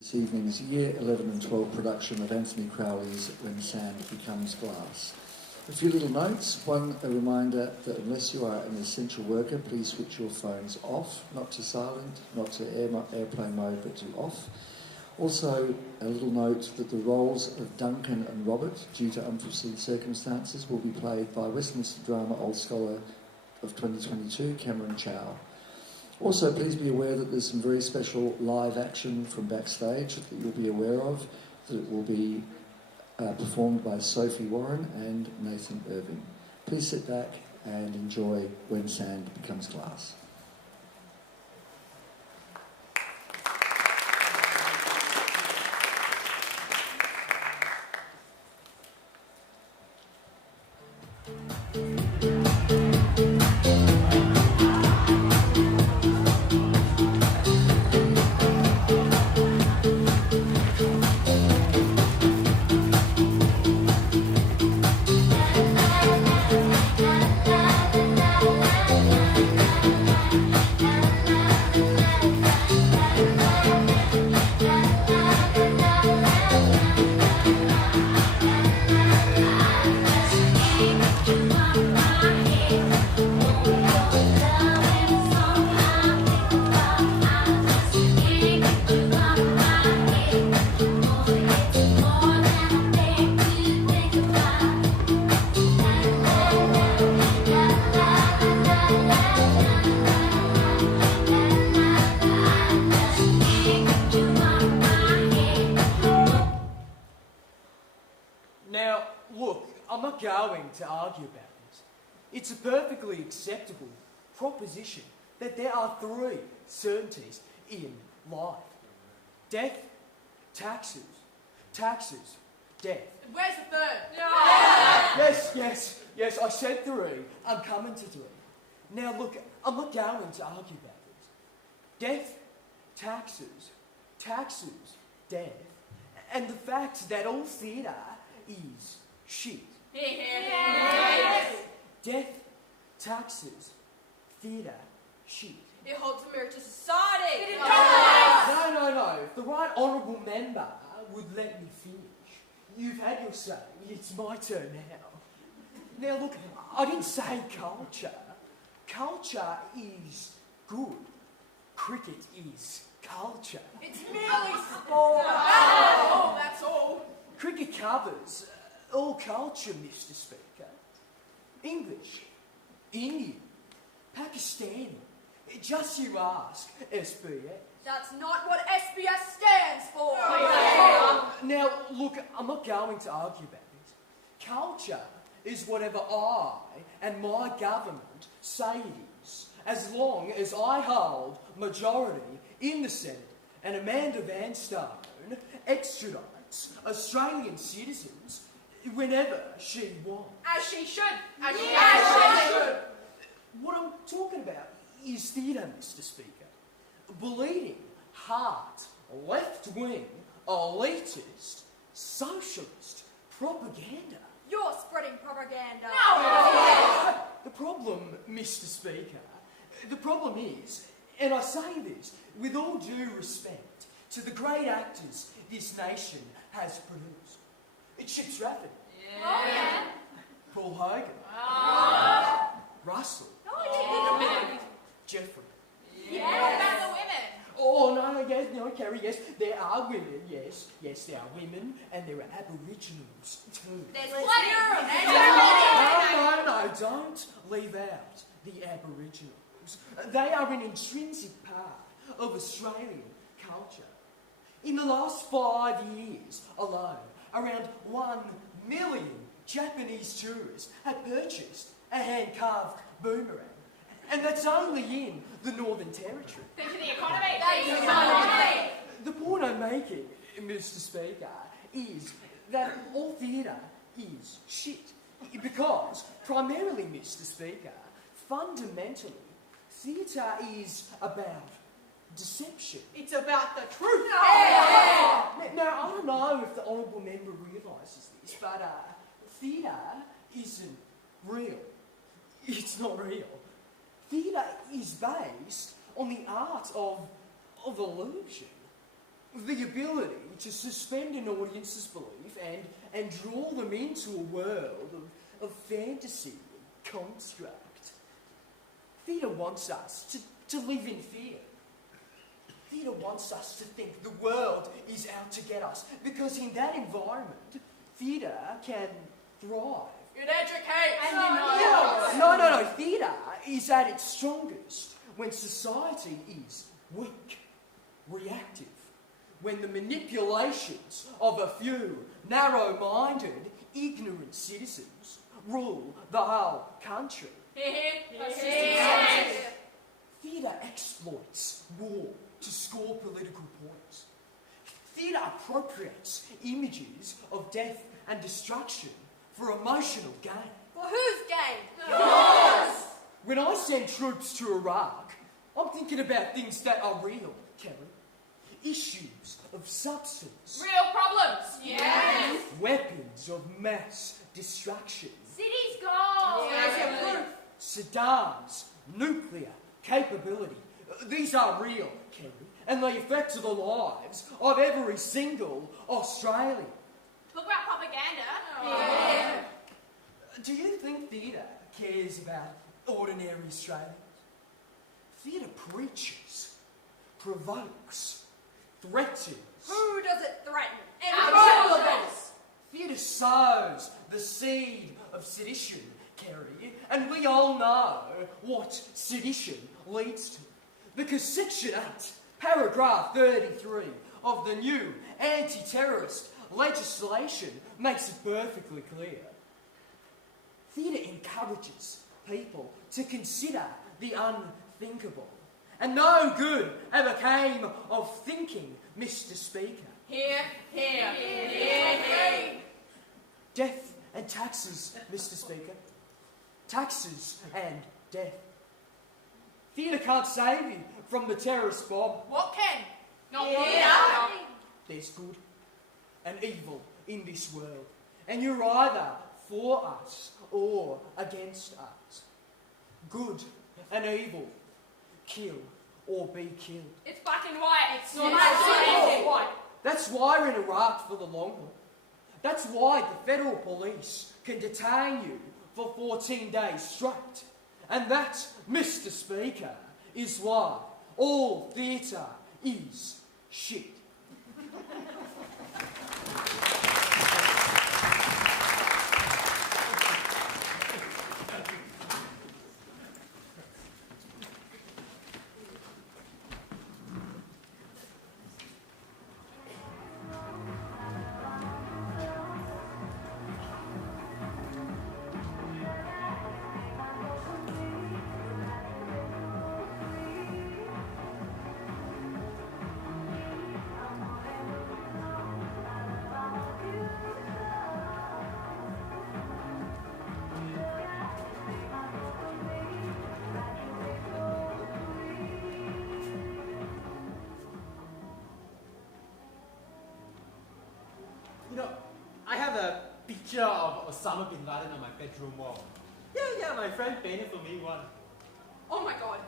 This evening's Year 11 and 12 production of Anthony Crowley's When Sand Becomes Glass. A few little notes. One, a reminder that unless you are an essential worker, please switch your phones off, not to silent, not to airplane mode, but to off. Also, a little note that the roles of Duncan and Robert, due to unforeseen circumstances, will be played by Westminster Drama Old Scholar of 2022, Cameron Chow. Also, please be aware that there's some very special live action from backstage that you'll be aware of, that it will be performed by Sophie Warren and Nathan Irving. Please sit back and enjoy When Sand Becomes Glass. Now, look, I'm not going to argue about this. It's a perfectly acceptable proposition that there are three certainties in life. Death, taxes, death. Where's the third? Yes, I said three. I'm coming to three. Now, look, I'm not going to argue about this. Death, taxes, death, and the fact that all theatre is shit. Yes. Death, taxes, theatre, shit. It holds a mirror to society. It No. If the right honourable member would let me finish. You've had your say. It's my turn now. Now look, I didn't say culture. Culture is good. Cricket is culture. It's merely sport. That's all. Cricket covers all culture, Mr. Speaker. English, Indian, Pakistani. Just you ask, SBS. That's not what SBS stands for. Now, look, I'm not going to argue about this. Culture is whatever I and my government say it is, as long as I hold majority in the Senate and Amanda Vanstone extradites Australian citizens whenever she wants. As she should. As she should. What I'm talking about is theatre, Mr. Speaker. Bleeding, heart, left-wing, elitist, socialist propaganda. You're spreading propaganda. The problem, Mr. Speaker, the problem is, and I say this with all due respect to the great actors this nation has produced. It's Chick Trafford. Yeah. Paul Hogan. Russell. Jeffrey. What about the women? Oh, no, Kerry, yes, there are women, yes, there are women, and there are Aboriginals, too. There's plenty of No, don't leave out the Aboriginals. They are an intrinsic part of Australian culture. In the last 5 years alone, around 1 million Japanese tourists have purchased a hand-carved boomerang. And that's only in the Northern Territory. Think of the economy. The point I'm making, Mr. Speaker, is that all theatre is shit. Because, primarily, Mr. Speaker, fundamentally, theatre is about deception. It's about the truth. Now, I don't know if the honourable member realises this, but theatre isn't real. It's not real. Theatre is based on the art of illusion. The ability to suspend an audience's belief and draw them into a world of fantasy and construct. Theatre wants us to live in fear. Theatre wants us to think the world is out to get us, because in that environment, theatre can thrive. It educates. And No. Theatre is at its strongest when society is weak, reactive, when the manipulations of a few narrow-minded, ignorant citizens rule the whole country. Theatre exploits war to score political points. Theatre appropriates images of death and destruction for emotional gain. Well, whose game? Yours! When I send troops to Iraq, I'm thinking about things that are real, Karen. Issues of substance. Real problems. Yes. Weapons of mass destruction. Cities goals. Yes. Saddam's nuclear capability. These are real, Kerry, and they affect the lives of every single Australian. Talk about propaganda. Yeah. Do you think theatre cares about ordinary Australians? Theatre preaches, provokes, threatens. Who does it threaten? All of us. Theatre sows the seed of sedition, Kerry, and we all know what sedition leads to. Because Section 8, paragraph 33 of the new anti-terrorist legislation makes it perfectly clear. Theatre encourages people to consider the unthinkable. And no good ever came of thinking, Mr. Speaker. Here. Death and taxes, Mr. Speaker. Taxes and death. Theatre can't save you from the terrorist bomb. What can? Not Yeah. There's good and evil in this world, and you're either for us or against us. Good and evil, kill or be killed. It's black and white. It's not white. That's why we're in Iraq for the long haul. That's why the federal police can detain you for 14 days straight. And that, Mr. Speaker, is why all theatre is shit. You know, I have a picture of Osama bin Laden on my bedroom wall. Yeah, my friend painted for me one. Oh my god.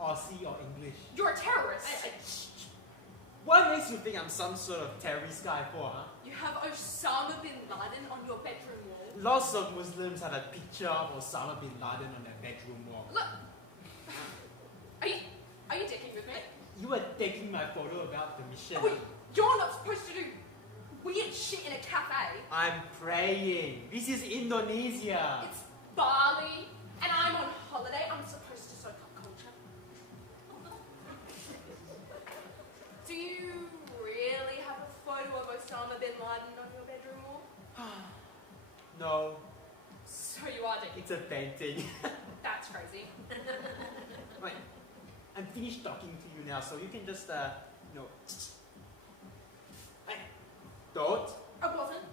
Aussie or English. You're a terrorist. What makes you think I'm some sort of terrorist guy for, huh? You have Osama bin Laden on your bedroom wall. Lots of Muslims have a picture of Osama bin Laden on their bedroom wall. Look. Are you dicking with me? You were taking my photo about the mission. Oh, you're not supposed to do weird shit in a cafe. I'm praying. This is Indonesia. It's Bali, and I'm on holiday. I'm supposed to soak up culture. Do you really have a photo of Osama bin Laden on your bedroom wall? No, So you are dicking. it's a painting. That's crazy. Right. I'm finished talking to you now, so you can just, you know... Hey, don't. I wasn't.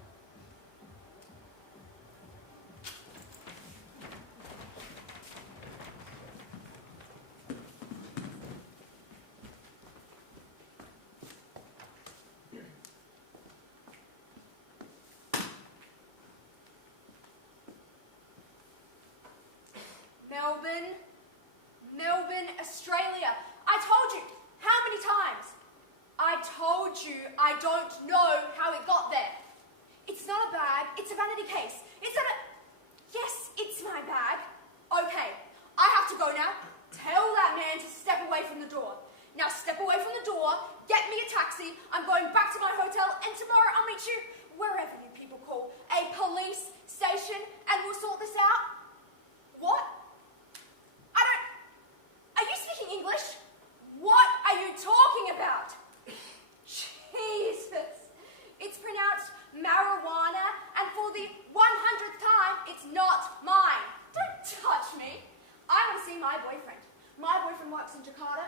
Melbourne, Australia. I told you. How many times? I don't know how it got there. It's not a bag, it's a vanity case. Yes, it's my bag. Okay, I have to go now. Tell that man to step away from the door. Now step away from the door, get me a taxi, I'm going back to my hotel, and tomorrow I'll meet you wherever you people call a police station, and we'll sort this out. What? Are you speaking English? What are you talking about? Jesus. It's pronounced marijuana, and for the 100th time, it's not mine. Don't touch me. I want to see my boyfriend. My boyfriend works in Jakarta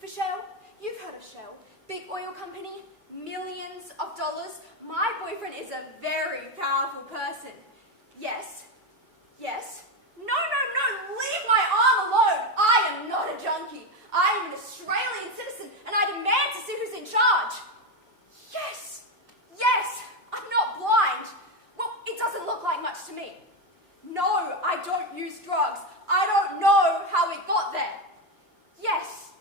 for Shell. You've heard of Shell. Big oil company, millions of dollars. My boyfriend is a very powerful person. Yes. No, leave my arm alone. I am not a junkie. I am an Australian citizen, and I demand to see who's in charge. Yes, I'm not blind. Well, it doesn't look like much to me. No, I don't use drugs. I don't know how it got there. Yes,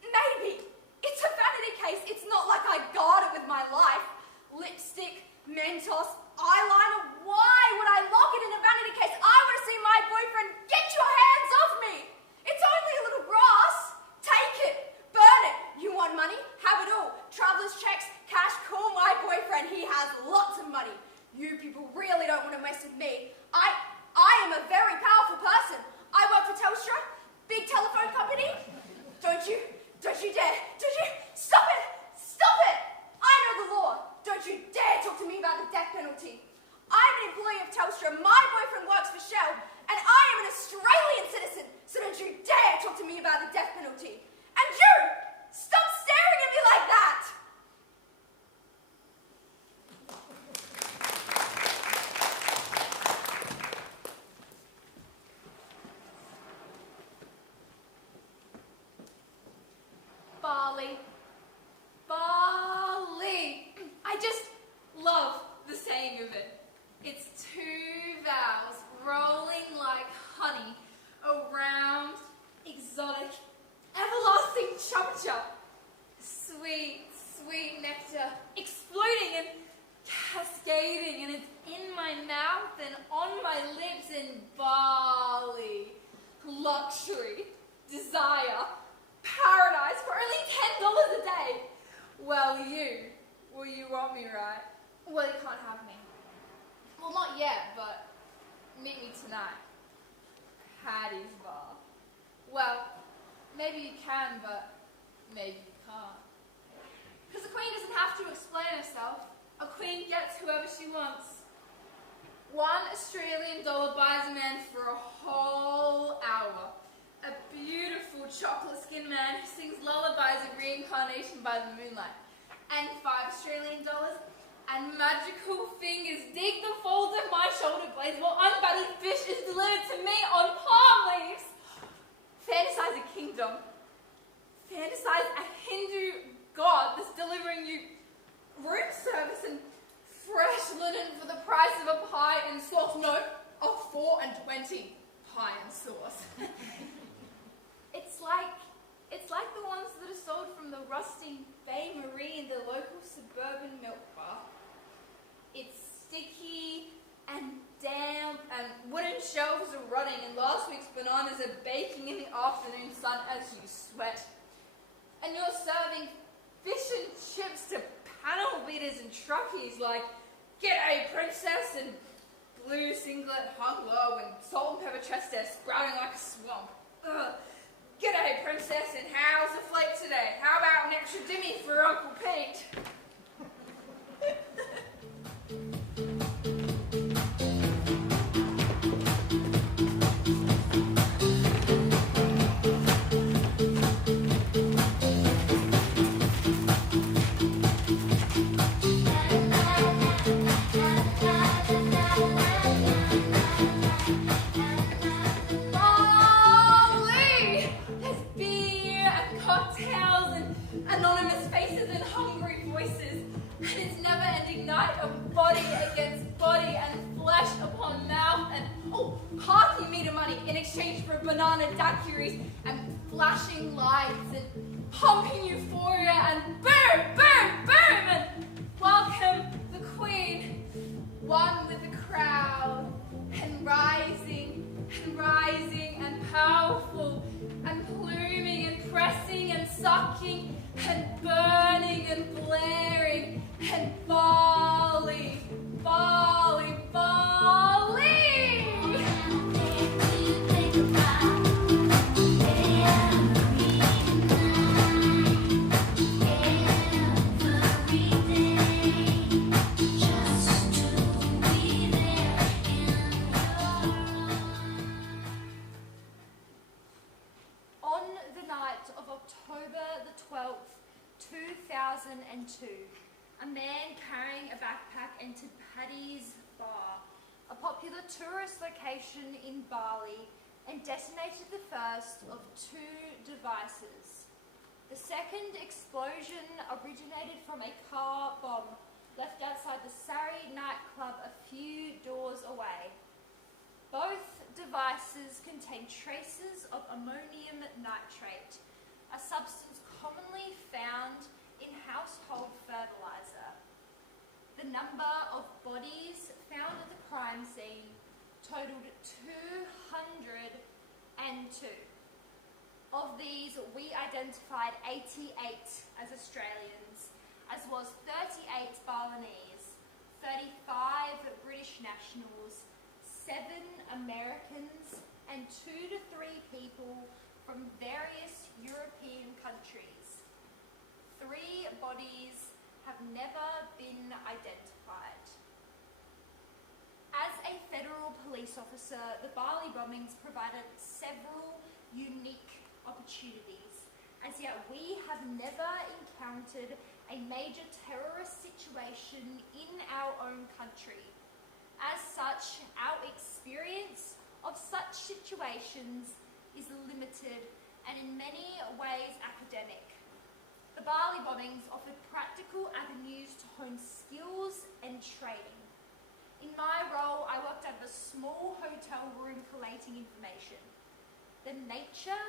maybe. It's a vanity case. It's not like I got it with my life. Lipstick, Mentos, eyeliner. Why would I lock it in a vanity case? I want to see my boyfriend. Get your hands off me. It's only a little grass. Take it. Burn it. You want money? Have it all. Traveler's checks, cash. Call my boyfriend. He has lots of money. You people really don't want to mess with me. I am a very powerful person. I work for Telstra, big telephone company. Don't you dare. Stop it. I know the law. Don't you dare talk to me about the death penalty. I'm an employee of Telstra. My boyfriend works for Shell, and I am an Australian citizen. So don't you dare talk to me about the death penalty. And you, stop staring at me like that. Bali. I just love the saying of it. It's two vowels rolling like honey around exotic, everlasting chop-chop. Sweet, sweet nectar exploding and cascading, and it's in my mouth and on my lips in Bali. Luxury, desire, paradise for only $10 a day. Well, you want me, right? Well, you can't have me. Well, not yet, but meet me tonight. Paddy's Bar. Well, maybe you can, but maybe you can't. Because the queen doesn't have to explain herself. A queen gets whoever she wants. $1 Australian buys a man for a whole hour. A beautiful chocolate-skinned man who sings lullabies of reincarnation by the moonlight. And $5 Australian and magical fingers dig the folds of my shoulder blades while unbuttered fish is delivered to me on palm leaves. Fantasize a kingdom. Fantasize a Hindu god that's delivering you room service and fresh linen for the price of a pie and sauce. No, of $4 and $20 pie and sauce. It's like the ones that are sold from the rusting Bay Marie in the local suburban milk bar. It's sticky and damp, and wooden shelves are rotting, and last week's bananas are baking in the afternoon sun as you sweat. And you're serving fish and chips to panel beaters and truckies like "G'day, princess," and blue singlet hung low, and salt and pepper chest there sprouting like a swamp. Ugh. "G'day, princess, and how's the flake today? How about an extra dimmy for Uncle Pete?" Anonymous faces and hungry voices, and its never-ending night of body against body and flesh upon mouth, and parking meter money in exchange for banana daiquiris and flashing lights and pumping euphoria and boom, boom, boom, and 2002, a man carrying a backpack entered Paddy's Bar, a popular tourist location in Bali, and detonated the first of two devices. The second explosion originated from a car bomb left outside the Sari nightclub a few doors away. Both devices contain traces of ammonium nitrate, a substance commonly found in household fertilizer. The number of bodies found at the crime scene totaled 202. Of these, we identified 88 as Australians, as was 38 Balinese, 35 British nationals, 7 Americans, and 2 to 3 people from various European countries. 3 bodies have never been identified. As a federal police officer, the Bali bombings provided several unique opportunities, as yet we have never encountered a major terrorist situation in our own country. As such, our experience of such situations is limited and in many ways academic. The Bali bombings offered practical avenues to hone skills and training. In my role, I worked out of a small hotel room collating information. The nature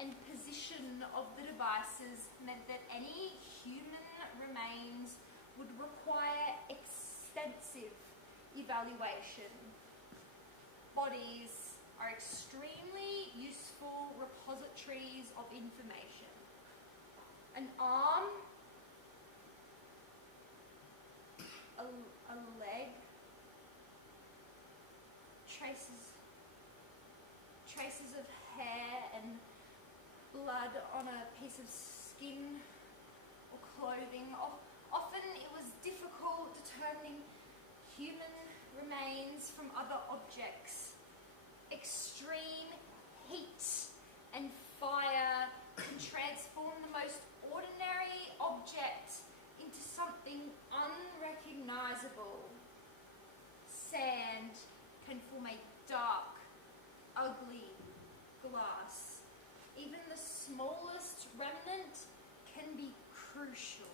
and position of the devices meant that any human remains would require extensive evaluation. Bodies are extremely useful repositories of information. An arm, a leg, traces of hair and blood on a piece of skin or clothing. Often it was difficult determining human remains from other objects. Extreme heat and fire can transform the most ordinary object into something unrecognizable. Sand can form a dark, ugly glass. Even the smallest remnant can be crucial.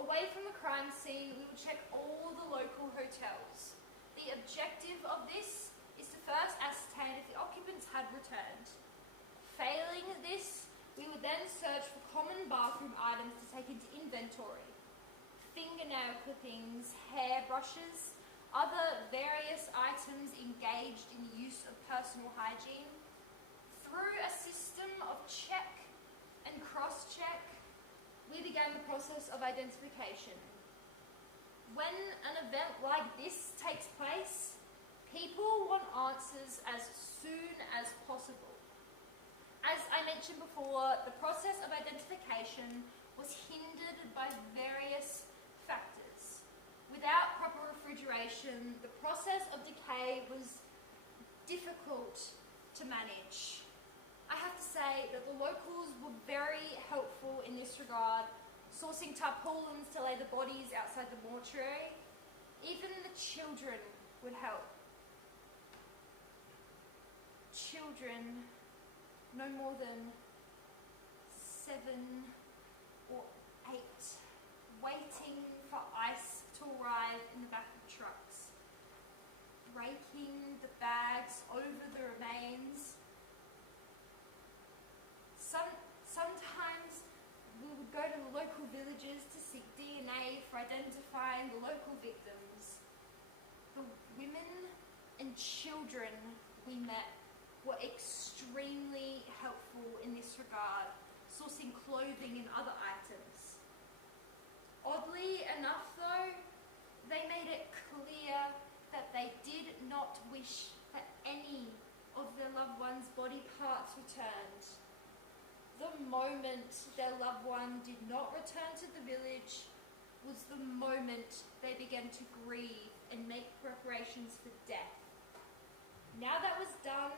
Away from the crime scene, we will check all the local hotels. The objective of this is to first ascertain if the occupants had returned. Failing this, we would then search for common bathroom items to take into inventory. Fingernail clippings, hair brushes, other various items engaged in the use of personal hygiene. Through a system of check and cross-check, we began the process of identification. When an event like this takes place, people want answers as soon as possible. As I mentioned before, the process of identification was hindered by various factors. Without proper refrigeration, the process of decay was difficult to manage. I have to say that the locals were very helpful in this regard, sourcing tarpaulins to lay the bodies outside the mortuary. Even the children would help. Children, no more than 7 or 8, waiting for ice to arrive in the back of trucks, breaking the bags over the remains. Sometimes we would go to the local villages to seek DNA for identifying the local victims. The women and children we met were extremely helpful in this regard, sourcing clothing and other items. Oddly enough though, they made it clear that they did not wish that any of their loved one's body parts returned. The moment their loved one did not return to the village was the moment they began to grieve and make preparations for death. Now that was done,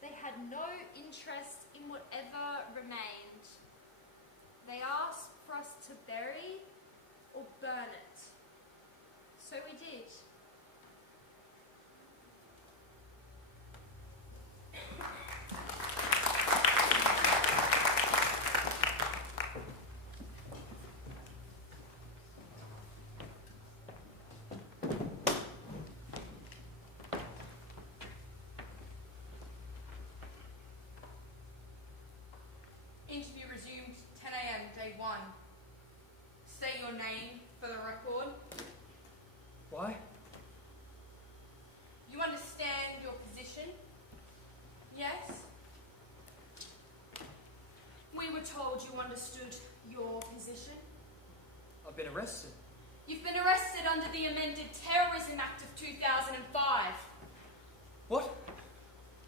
they had no interest in whatever remained. They asked for us to bury your name for the record? Why? You understand your position? Yes? We were told you understood your position. I've been arrested. You've been arrested under the amended Terrorism Act of 2005. What?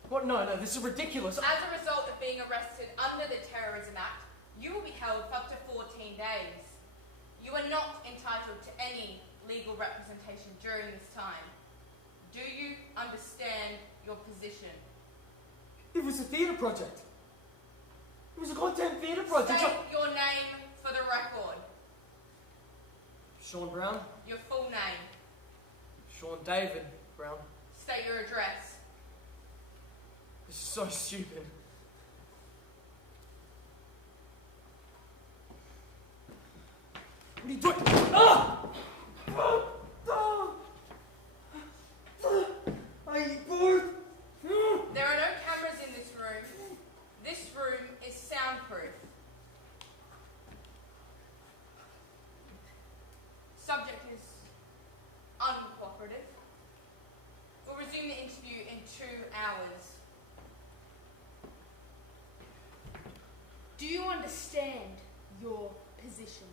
What? No, this is ridiculous. As a result of being arrested under the Terrorism Act, you will be held for up to 14 days. You are not entitled to any legal representation during this time. Do you understand your position? It was a theatre project. It was a content theatre project. State your name for the record. Sean Brown. Your full name. Sean David Brown. State your address. This is so stupid. What are you doing? Ah! I bored. There are no cameras in this room. This room is soundproof. Subject is uncooperative. We'll resume the interview in 2 hours. Do you understand your position?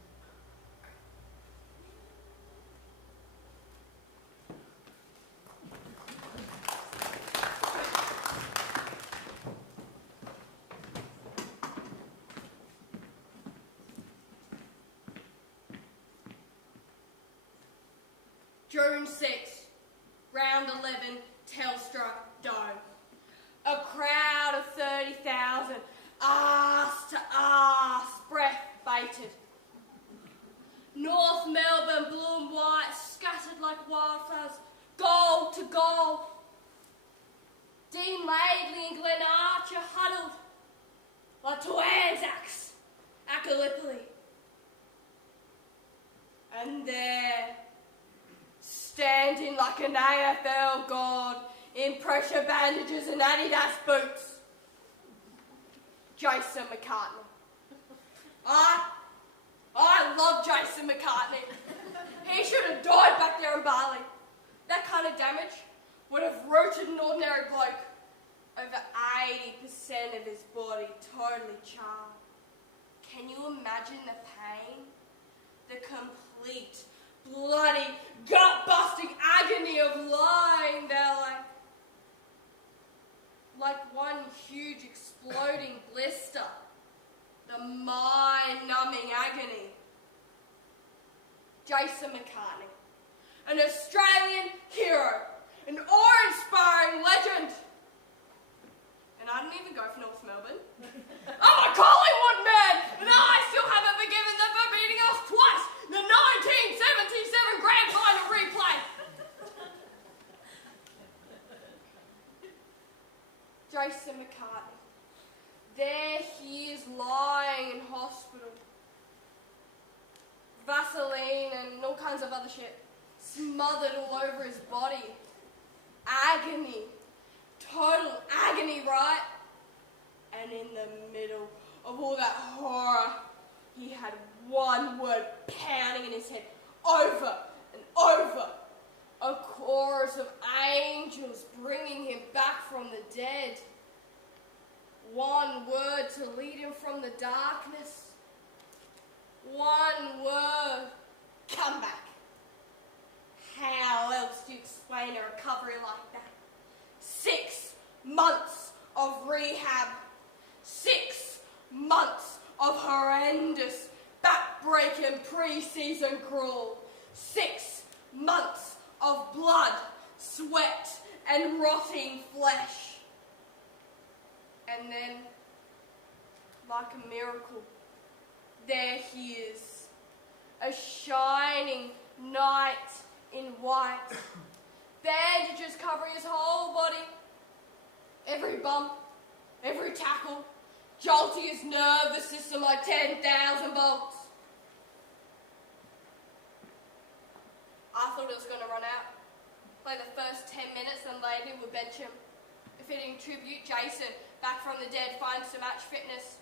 June 6th, round 11, Telstra Dome. A crowd of 30,000, arse to arse, breath baited. North Melbourne, blue and white, scattered like wildflowers, goal to goal. Dean Laidley and Glenn Archer huddled like two Anzacs at Gallipoli. And there, standing like an AFL god in pressure bandages and Adidas boots, Jason McCartney. I love Jason McCartney. He should have died back there in Bali. That kind of damage would have rooted an ordinary bloke. Over 80% of his body totally charred. Can you imagine the pain? The complete, bloody, gut-busting agony of lying there like one huge exploding blister. The mind-numbing agony. Jason McCartney, an Australian hero, an awe-inspiring legend. And I didn't even go for North Melbourne. I'm a Collingwood man, and I still haven't forgiven them for beating us twice. The 1977 Grand Final replay. Jason McCartney. There he is lying in hospital. Vaseline and all kinds of other shit smothered all over his body. Agony. Total agony, right? And in the middle of all that horror, he had one word pounding in his head over and over. A chorus of angels bringing him back from the dead. One word to lead him from the darkness. One word, come back. How else do you explain a recovery like that? 6 months of rehab. 6 months of horrendous, back-breaking pre-season crawl. 6 months of blood, sweat, and rotting flesh. And then, like a miracle, there he is, a shining knight in white. Bandages covering his whole body. Every bump, every tackle, jolting his nervous system like 10,000 volts. I thought it was going to run out. Play the first 10 minutes and later would bench him. Befitting tribute, Jason, back from the dead, finds to match fitness.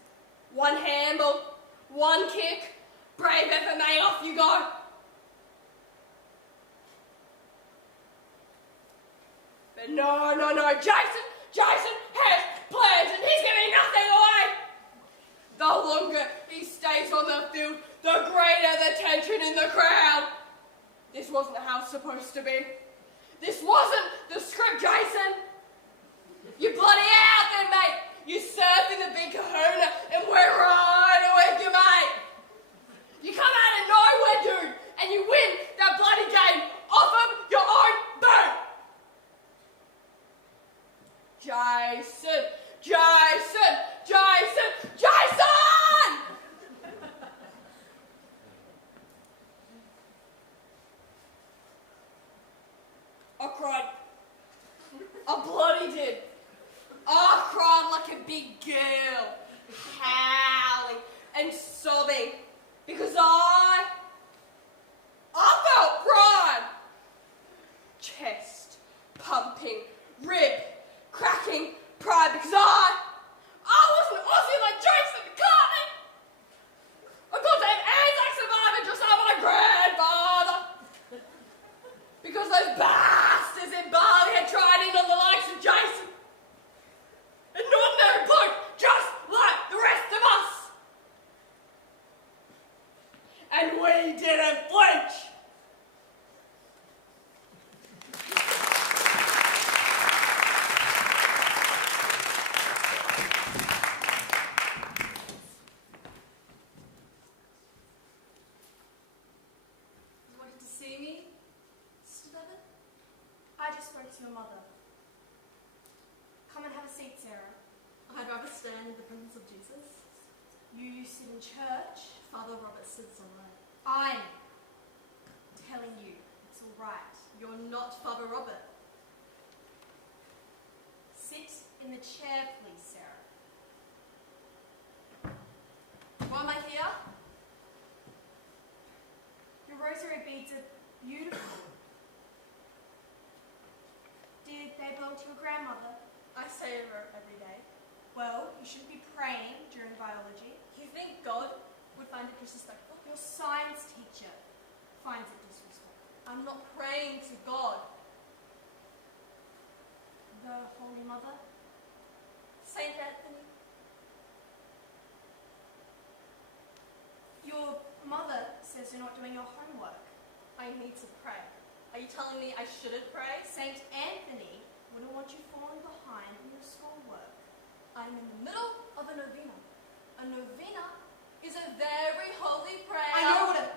One handball, one kick, Brave FMA, off you go. But no, Jason has plans and he's giving nothing away. The longer he stays on the field, the greater the tension in the crowd. This wasn't how it's supposed to be. This wasn't the script, Jason. You bloody out there, mate. You surfing the big kahuna and we're riding with you, mate. You come out of nowhere, dude, and you win that bloody game off of your own boot. Jason! I cried. I bloody did. I cried like a big girl, howling and sobbing, because I felt pride. Chest pumping, rib cracking pride, because I wasn't Aussie like Jason McCartney. I got to have Anzac survivor just like my grandfather. Because those bastards in Bali had tried in on the likes of Jason. An ordinary bloke just like the rest of us. And we didn't flinch. You wanted to see me, Sister Bevan? I just spoke to your mother. Come and have a seat, Sarah. I'd rather stand in the presence of Jesus. You sit in church. Father Robert sits on right. I'm telling you, it's all right. You're not Father Robert. Sit in the chair, please, Sarah. Why am I here? Your rosary beads are beautiful. Did they belong to your grandmother? I say her every day. Well, you shouldn't be praying during biology. You think God would find it disrespectful? Your science teacher finds it disrespectful. I'm not praying to God. The Holy Mother? Saint Anthony. Your mother says you're not doing your homework. I need to pray. Are you telling me I shouldn't pray? Saint Anthony wouldn't want you falling behind in your schoolwork. I'm in the middle of a novena. A novena is a very holy prayer. I know what it...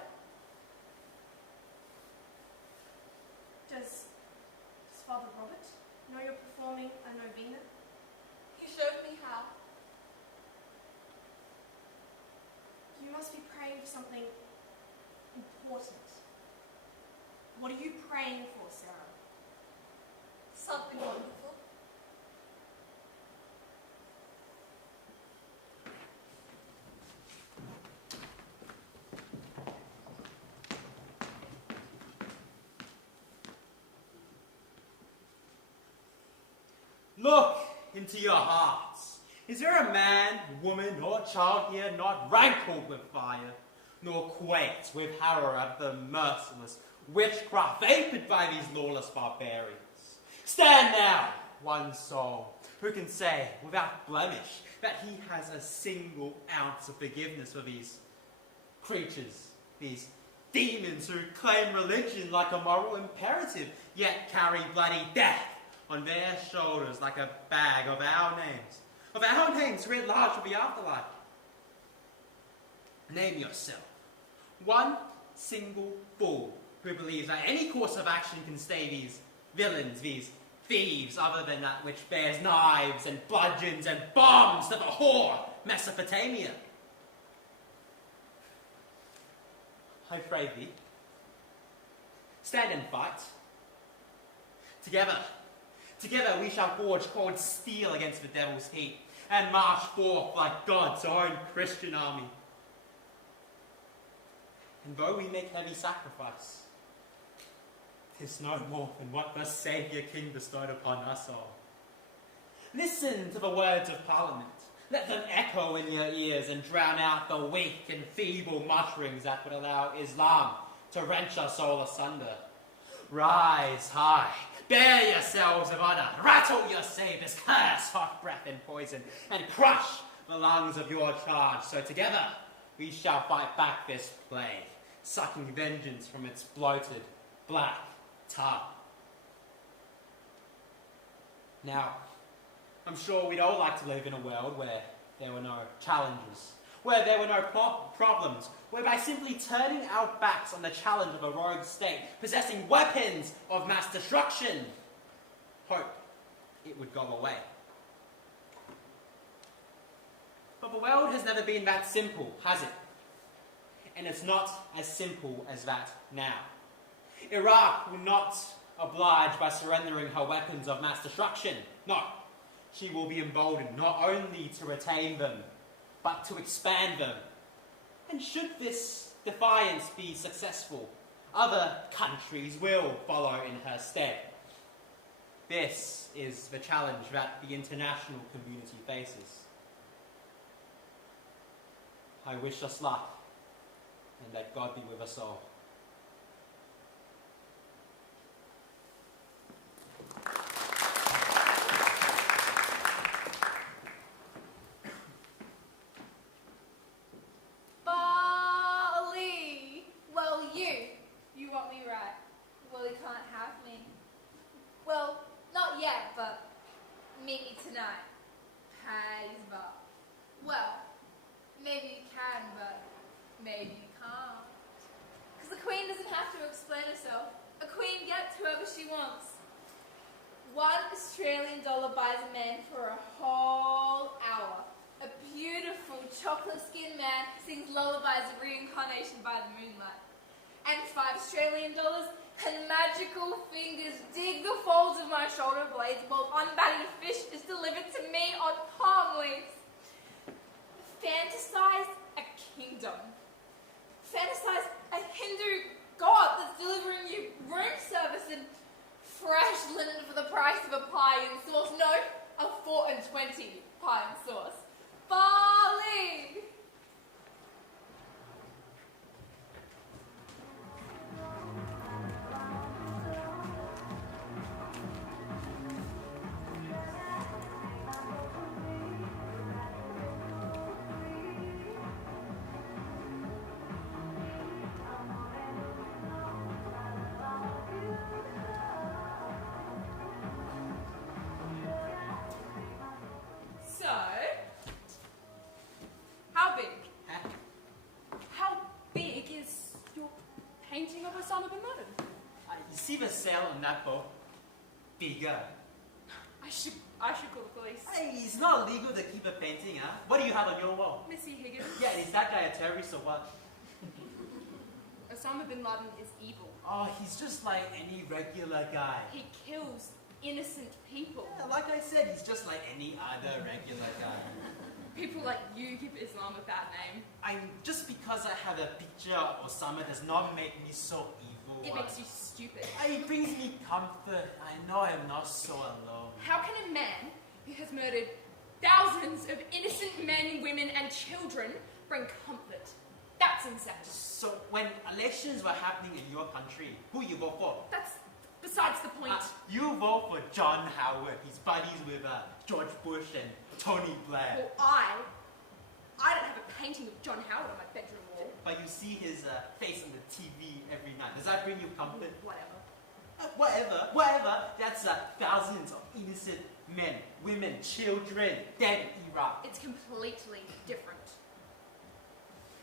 Does Father Robert know you're performing a novena? He showed me how. You must be praying for something important. What are you praying for, Sarah? Something wonderful. Look into your hearts. Is there a man, woman, or child here not rankled with fire, nor quaked with horror at the merciless witchcraft vapoured by these lawless barbarians? Stand now, one soul, who can say, without blemish, that he has a single ounce of forgiveness for these creatures, these demons who claim religion like a moral imperative, yet carry bloody death on their shoulders like a bag of our names writ large for the afterlife. Name yourself. One single fool who believes that any course of action can stay these villains, these thieves, other than that which bears knives and bludgeons and bombs to the whore Mesopotamia. I pray thee, stand and fight. Together we shall forge cold steel against the devil's heat, and march forth like God's own Christian army. And though we make heavy sacrifice, 'tis no more than what the Saviour King bestowed upon us all. Listen to the words of Parliament, Let them echo in your ears and drown out the weak and feeble mutterings that would allow Islam to wrench us all asunder. Rise high, bear yourselves of honor, rattle your sabers, curse hot breath and poison, and crush the lungs of your charge. So together we shall fight back this plague, sucking vengeance from its bloated, black tongue. Now, I'm sure we'd all like to live in a world where there were no challenges, where there were no problems, where by simply turning our backs on the challenge of a rogue state possessing weapons of mass destruction, hope it would go away. But the world has never been that simple, has it? And it's not as simple as that now. Iraq will not oblige by surrendering her weapons of mass destruction. No, she will be emboldened not only to retain them, but to expand them. And should this defiance be successful, other countries will follow in her stead. This is the challenge that the international community faces. I wish us luck, and that God be with us all. Bali! Well, you want me right. Well, you can't have me. Well, not yet, but meet me tonight. Paddy's Bar. Well, maybe you can, but maybe you can't. Because the Queen doesn't have to explain herself. A Queen gets whoever she wants. $1 Australian buys a man for a whole hour. A beautiful chocolate-skinned man sings lullabies of reincarnation by the moonlight. And $5 Australian and magical fingers dig the folds of my shoulder blades while unbattered fish is delivered to me on palm leaves. Fantasize a kingdom. Fantasize a Hindu god that's delivering you room service and fresh linen for the price of a pie and sauce. No, a 4 and 20 pie and sauce. Bali! So, how big? How big is your painting of Osama bin Laden? You see the cell on that boat? Bigger. I should call the police. Hey, it's not illegal to keep a painting, huh? What do you have on your wall? Missy Higgins. Yeah, is that guy a terrorist or what? Osama bin Laden is evil. Oh, he's just like any regular guy. He kills innocent people. Yeah, like I said, he's just like any other regular guy. People like you give Islam a bad name. Just because I have a picture of Osama does not make me so evil. It makes you stupid. It brings me comfort. I know I'm not so alone. How can a man who has murdered thousands of innocent men, women, and children bring comfort? That's insane. So when elections were happening in your country, who you vote for? That's besides the point. You vote for John Howard. He's buddies with George Bush and Tony Blair. Well, I don't have a painting of John Howard on my bedroom wall. But you see his face on the TV every night. Does that bring you comfort? Whatever. Whatever. That's thousands of innocent men, women, children dead in Iraq. It's completely different.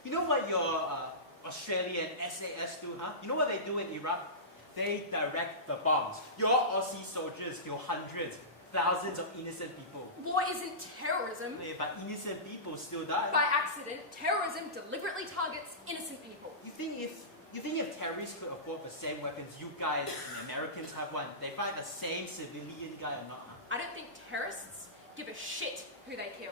You know what your Australian SAS do, huh? You know what they do in Iraq? They direct the bombs. Your Aussie soldiers kill hundreds, thousands of innocent people. War isn't terrorism. Yeah, but innocent people still die. By accident, terrorism deliberately targets innocent people. You think if terrorists could afford the same weapons you guys and Americans have one, they find the same civilian guy or not? Huh? I don't think terrorists give a shit who they kill.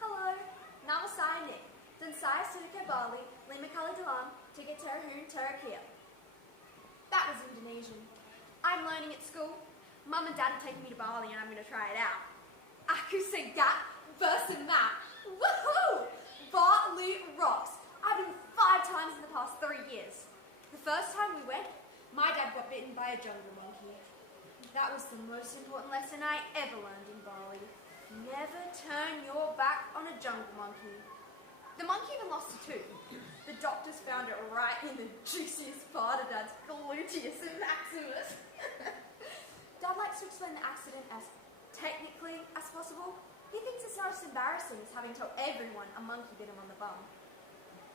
Hello. Saya Suka Bali, Lima Kali Dalam, Tiga Terahun Terakil. That was Indonesian. I'm learning at school. Mum and Dad are taking me to Bali and I'm going to try it out. Aku Segat versus that. Woohoo! Bali rocks. I've been 5 times in the past 3 years. The first time we went, my dad got bitten by a jungle monkey. That was the most important lesson I ever learned in Bali. Never turn your back on a jungle monkey. The monkey even lost a tooth. The doctors found it right in the juiciest part of Dad's gluteus maximus. Dad likes to explain the accident as technically as possible. He thinks it's not as embarrassing as having told everyone a monkey bit him on the bum.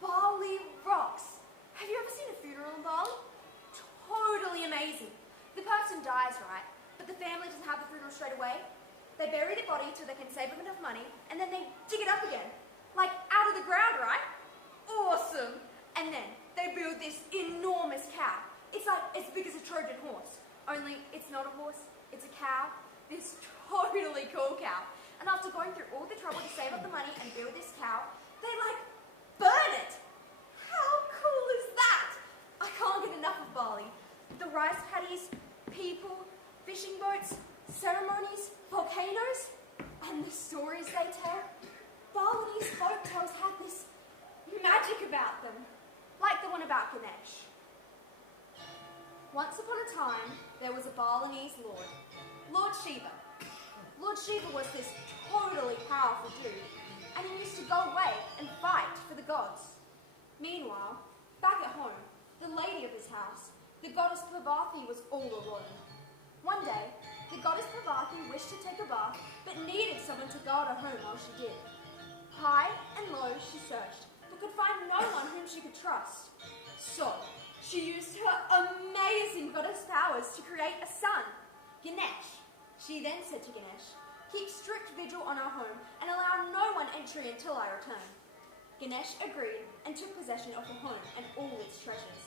Bali rocks. Have you ever seen a funeral in Bali? Totally amazing. The person dies, right? But the family doesn't have the funeral straight away. They bury the body till they can save up enough money, and then they dig it up again. Like out of the ground, right? Awesome. And then they build this enormous cow. It's like as big as a Trojan horse. Only it's not a horse, it's a cow. This totally cool cow. And after going through all the trouble to save up the money and build this cow, they like burn it. How cool is that? I can't get enough of Bali. The rice paddies, people, fishing boats, ceremonies, volcanoes, and the stories they tell. Balinese folktales have this magic about them, like the one about Ganesh. Once upon a time, there was a Balinese lord, Lord Shiva. Lord Shiva was this totally powerful dude, and he used to go away and fight for the gods. Meanwhile, back at home, the lady of his house, the goddess Parvati, was all alone. One day, the goddess Parvati wished to take a bath, but needed someone to guard her home while she did. High and low she searched, but could find no one whom she could trust. So, she used her amazing goddess powers to create a son, Ganesh. She then said to Ganesh, "Keep strict vigil on our home and allow no one entry until I return." Ganesh agreed and took possession of the home and all its treasures.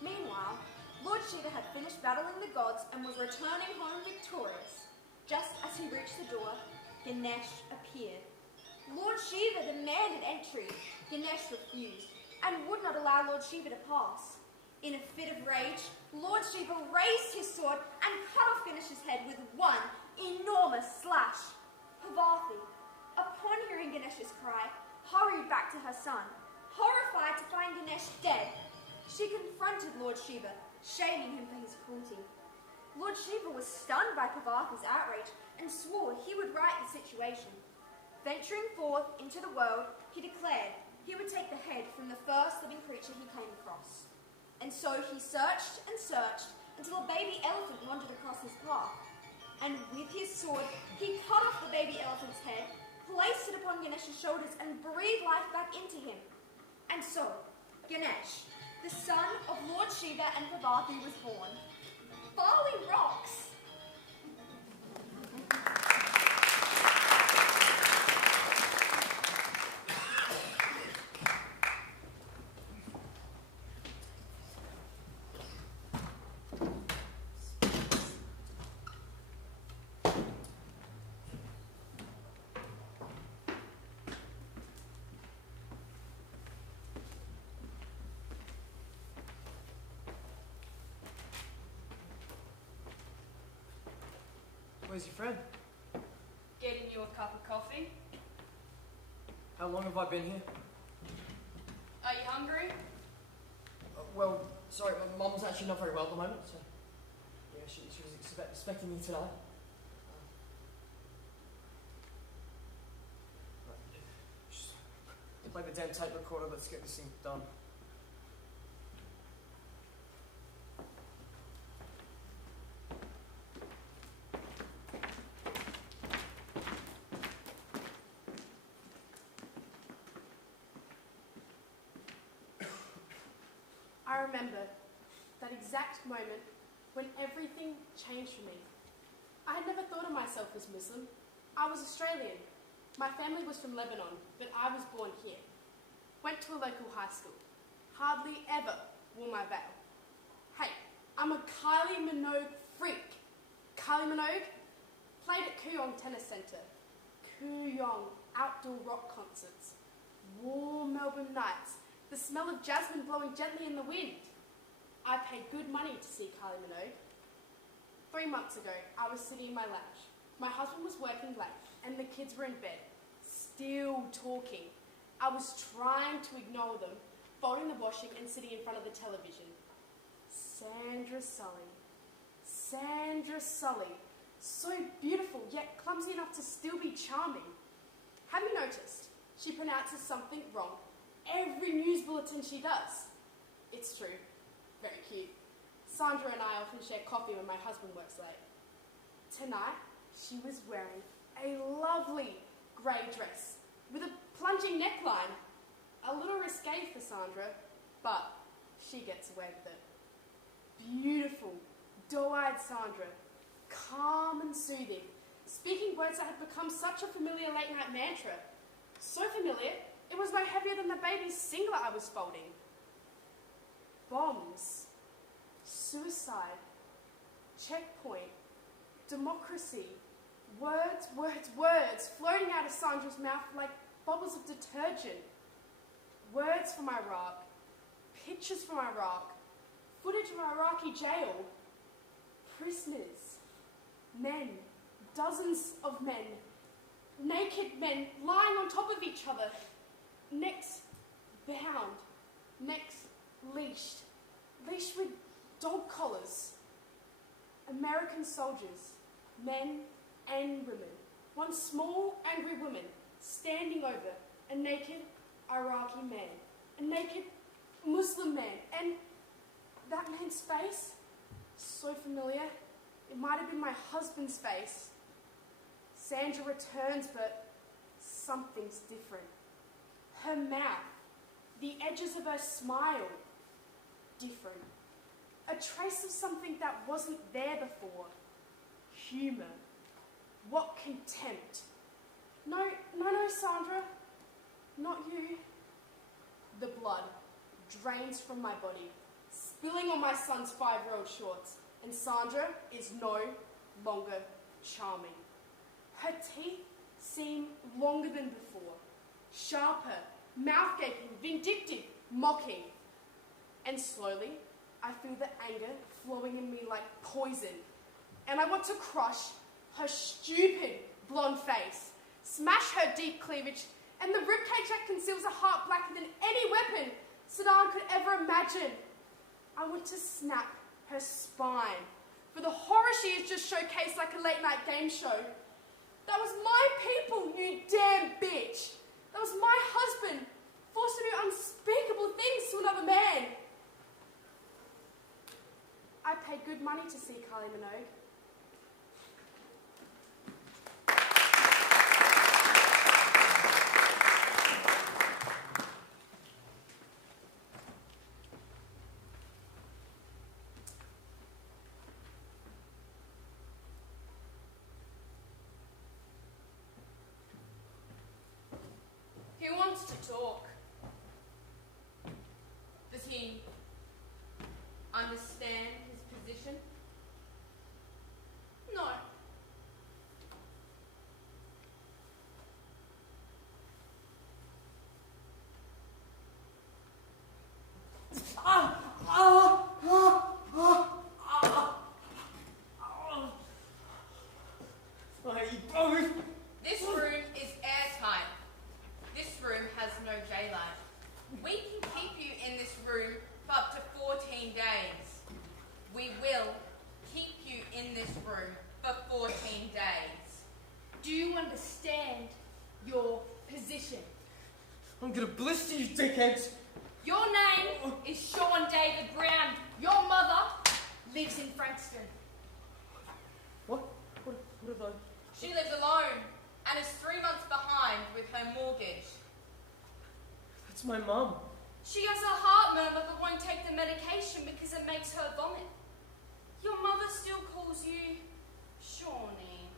Meanwhile, Lord Shiva had finished battling the gods and was returning home victorious. Just as he reached the door, Ganesh appeared. Lord Shiva demanded entry. Ganesh refused and would not allow Lord Shiva to pass. In a fit of rage, Lord Shiva raised his sword and cut off Ganesh's head with one enormous slash. Parvati, upon hearing Ganesh's cry, hurried back to her son. Horrified to find Ganesh dead, she confronted Lord Shiva, shaming him for his cruelty. Lord Shiva was stunned by Parvati's outrage and swore he would right the situation. Venturing forth into the world, he declared he would take the head from the first living creature he came across. And so he searched and searched until a baby elephant wandered across his path. And with his sword, he cut off the baby elephant's head, placed it upon Ganesh's shoulders, and breathed life back into him. And so, Ganesh, the son of Lord Shiva and Parvati, was born. Bali rocks! Where's your friend? Getting you a cup of coffee? How long have I been here? Are you hungry? Well, sorry, my mum's actually not very well at the moment, so yeah, she was expecting me tonight. Just play the damn tape recorder, let's get this thing done. I remember that exact moment when everything changed for me. I had never thought of myself as Muslim. I was Australian. My family was from Lebanon, but I was born here. Went to a local high school. Hardly ever wore my veil. Hey, I'm a Kylie Minogue freak. Kylie Minogue played at Kooyong Tennis Centre. Kooyong outdoor rock concerts. warm Melbourne nights, the smell of jasmine blowing gently in the wind. I paid good money to see Kylie Minogue. 3 months ago, I was sitting in my lounge. My husband was working late, and the kids were in bed, still talking. I was trying to ignore them, folding the washing and sitting in front of the television. Sandra Sully. Sandra Sully. So beautiful, yet clumsy enough to still be charming. Have you noticed? She pronounces something wrong every news bulletin she does. It's true. Very cute. Sandra and I often share coffee when my husband works late. Tonight, she was wearing a lovely grey dress with a plunging neckline. A little risque for Sandra, but she gets away with it. Beautiful, doe-eyed Sandra, calm and soothing, speaking words that had become such a familiar late-night mantra. So familiar, it was no heavier than the baby's singlet I was folding. Bombs, suicide, checkpoint, democracy, words, words, words floating out of Sandra's mouth like bubbles of detergent. Words from Iraq, pictures from Iraq, footage of Iraqi jail, prisoners, men, dozens of men, naked men lying on top of each other, necks bound, necks leashed with dog collars. American soldiers, men and women, one small angry woman standing over a naked Iraqi man, a naked Muslim man, and that man's face, so familiar, it might have been my husband's face. Sandra returns, but something's different. Her mouth, the edges of her smile, different. A trace of something that wasn't there before. Humour. What contempt. No, Sandra. Not you. The blood drains from my body, spilling on my son's 5-year-old shorts, and Sandra is no longer charming. Her teeth seem longer than before, sharper, mouth gaping, vindictive, mocking. And slowly, I feel the anger flowing in me like poison, and I want to crush her stupid blonde face, smash her deep cleavage, and the ribcage that conceals a heart blacker than any weapon Saddam could ever imagine. I want to snap her spine for the horror she has just showcased like a late-night game show. That was my people, you damn bitch. That was my husband, forced to do unspeakable things to another man. I paid good money to see Kylie Minogue. Who wants to talk? Does he understand his position? No. This room is airtight. This room has no daylight. We can keep you in this room for up to 14 days. We will keep you in this room for 14 days. Do you understand your position? I'm gonna blister you, dickheads. Your name is Sean David Brown. Your mother lives in Frankston. What have I... She lives alone and is 3 months behind with her mortgage. That's my mum. She has a heart murmur but won't take the medication because it makes her vomit. Your mother still calls you Shawnee.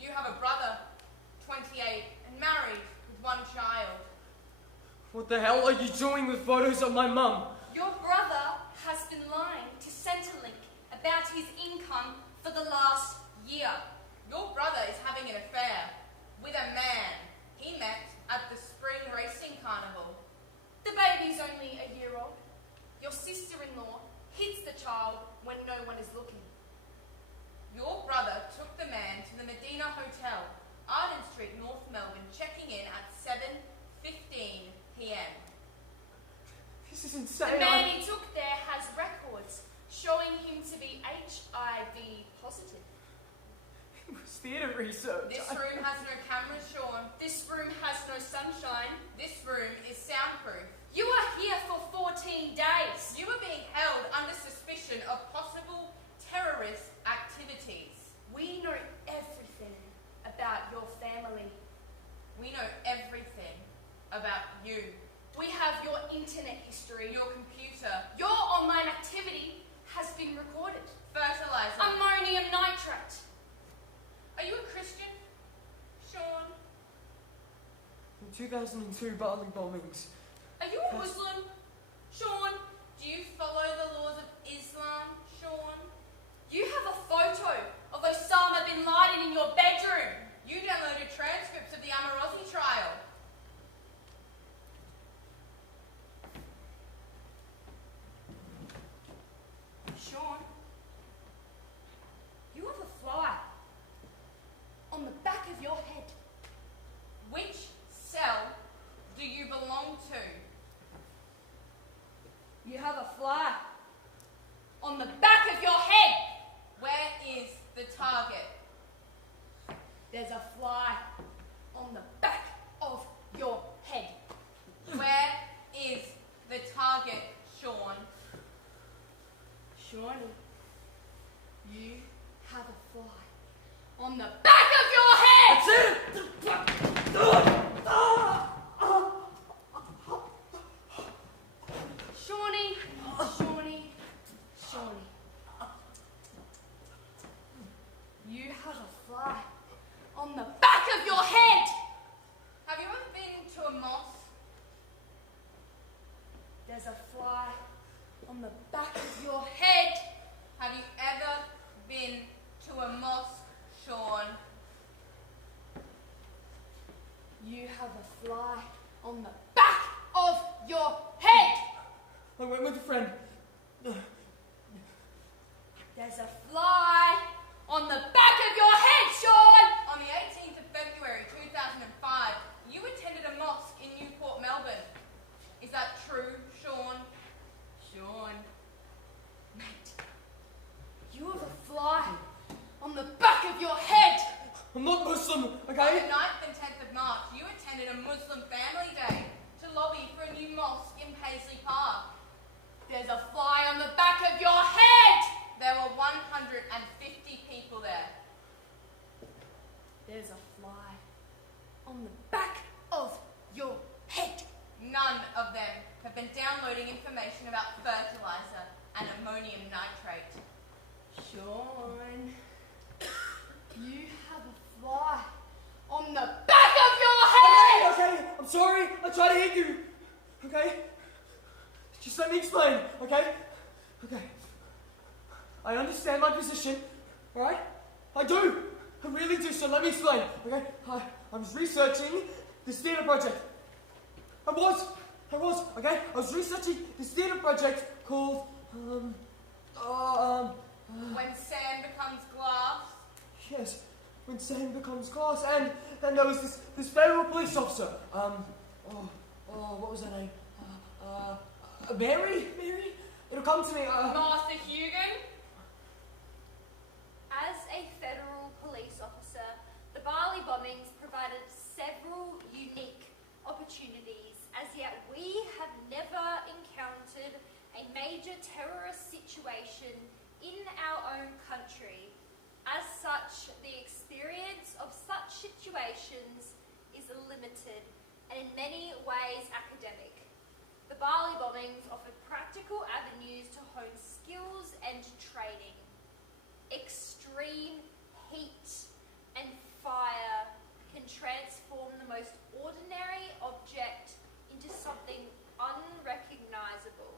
You have a brother, 28, and married with 1 child. What the hell are you doing with photos of my mum? Your brother has been lying to Centrelink about his income for the last year. Your brother is having an affair with a man he met at the spring racing carnival. The baby's only a year old. Your sister-in-law hits the child when no one is looking. Your brother took the man to the Medina Hotel, Arden Street, North Melbourne, checking in at 7:15 p.m. This is insane. The man he took there has records showing him to be HIV positive. It was theatre research. This room has no cameras, Sean. This room has no sunshine. This room is soundproof. You are here for 14 days. You are being held under suspicion of possible terrorist activities. We know everything about your family. We know everything about you. We have your internet history. Your computer. Your online activity has been recorded. Fertilizer. Ammonium nitrate. Are you a Christian, Sean? In 2002 Bali bombings. Are you a Muslim, Sean? Do you follow the laws of Islam, Sean? You have a photo of Osama bin Laden in your bedroom. You downloaded transcripts of the Amorosi trial. Sean, you have a fly on the back of your head. Which cell do you belong to? You have a fly on the back of your head. Where is the target? There's a fly on the back of your head. Where is the target, Sean? Shawnee, you have a fly on the back of your head. That's it! Shawnee, Shawnee, Shawnee. You have a fly on the back of your head. Have you ever been to a mosque? There's a fly on the back of your head. Have you ever been to a mosque, Sean? You have a fly on the back of your head. I went with a friend. There's a fly on the back of your head, Sean. On the 18th of February 2005, you attended a mosque in Newport, Melbourne. Is that true, Sean? Sean. Mate, you have a fly on the back of your head. I'm not Muslim, On okay? the 9th and 10th of March, you attended a Muslim family day to lobby for a new mosque in Paisley Park. There's a fly on the back of your head. There were 150 people there. There's a fly on the back of your head. None of them have been downloading information about fertilizer and ammonium nitrate. Sean, you have a fly on the back of your head. Okay, I'm sorry. I tried to hit you. Okay? Just let me explain, okay? Okay. I understand my position, alright? I do. I really do, so let me explain, okay? I was researching this theatre project. I was, okay? I was researching this theatre project called, When sand becomes glass. yes, when sand becomes glass, and then there was this federal police officer, what was her name? Mary? It'll come to me, Martha Hugan. As a federal police officer, the Bali bombings provided several unique opportunities, as yet we have never encountered a major terrorist situation in our own country. As such, the experience of such situations is limited and in many ways academic. The Bali bombings offered practical avenues to hone skills and training. Extreme heat and fire can transform the most ordinary object into something unrecognizable.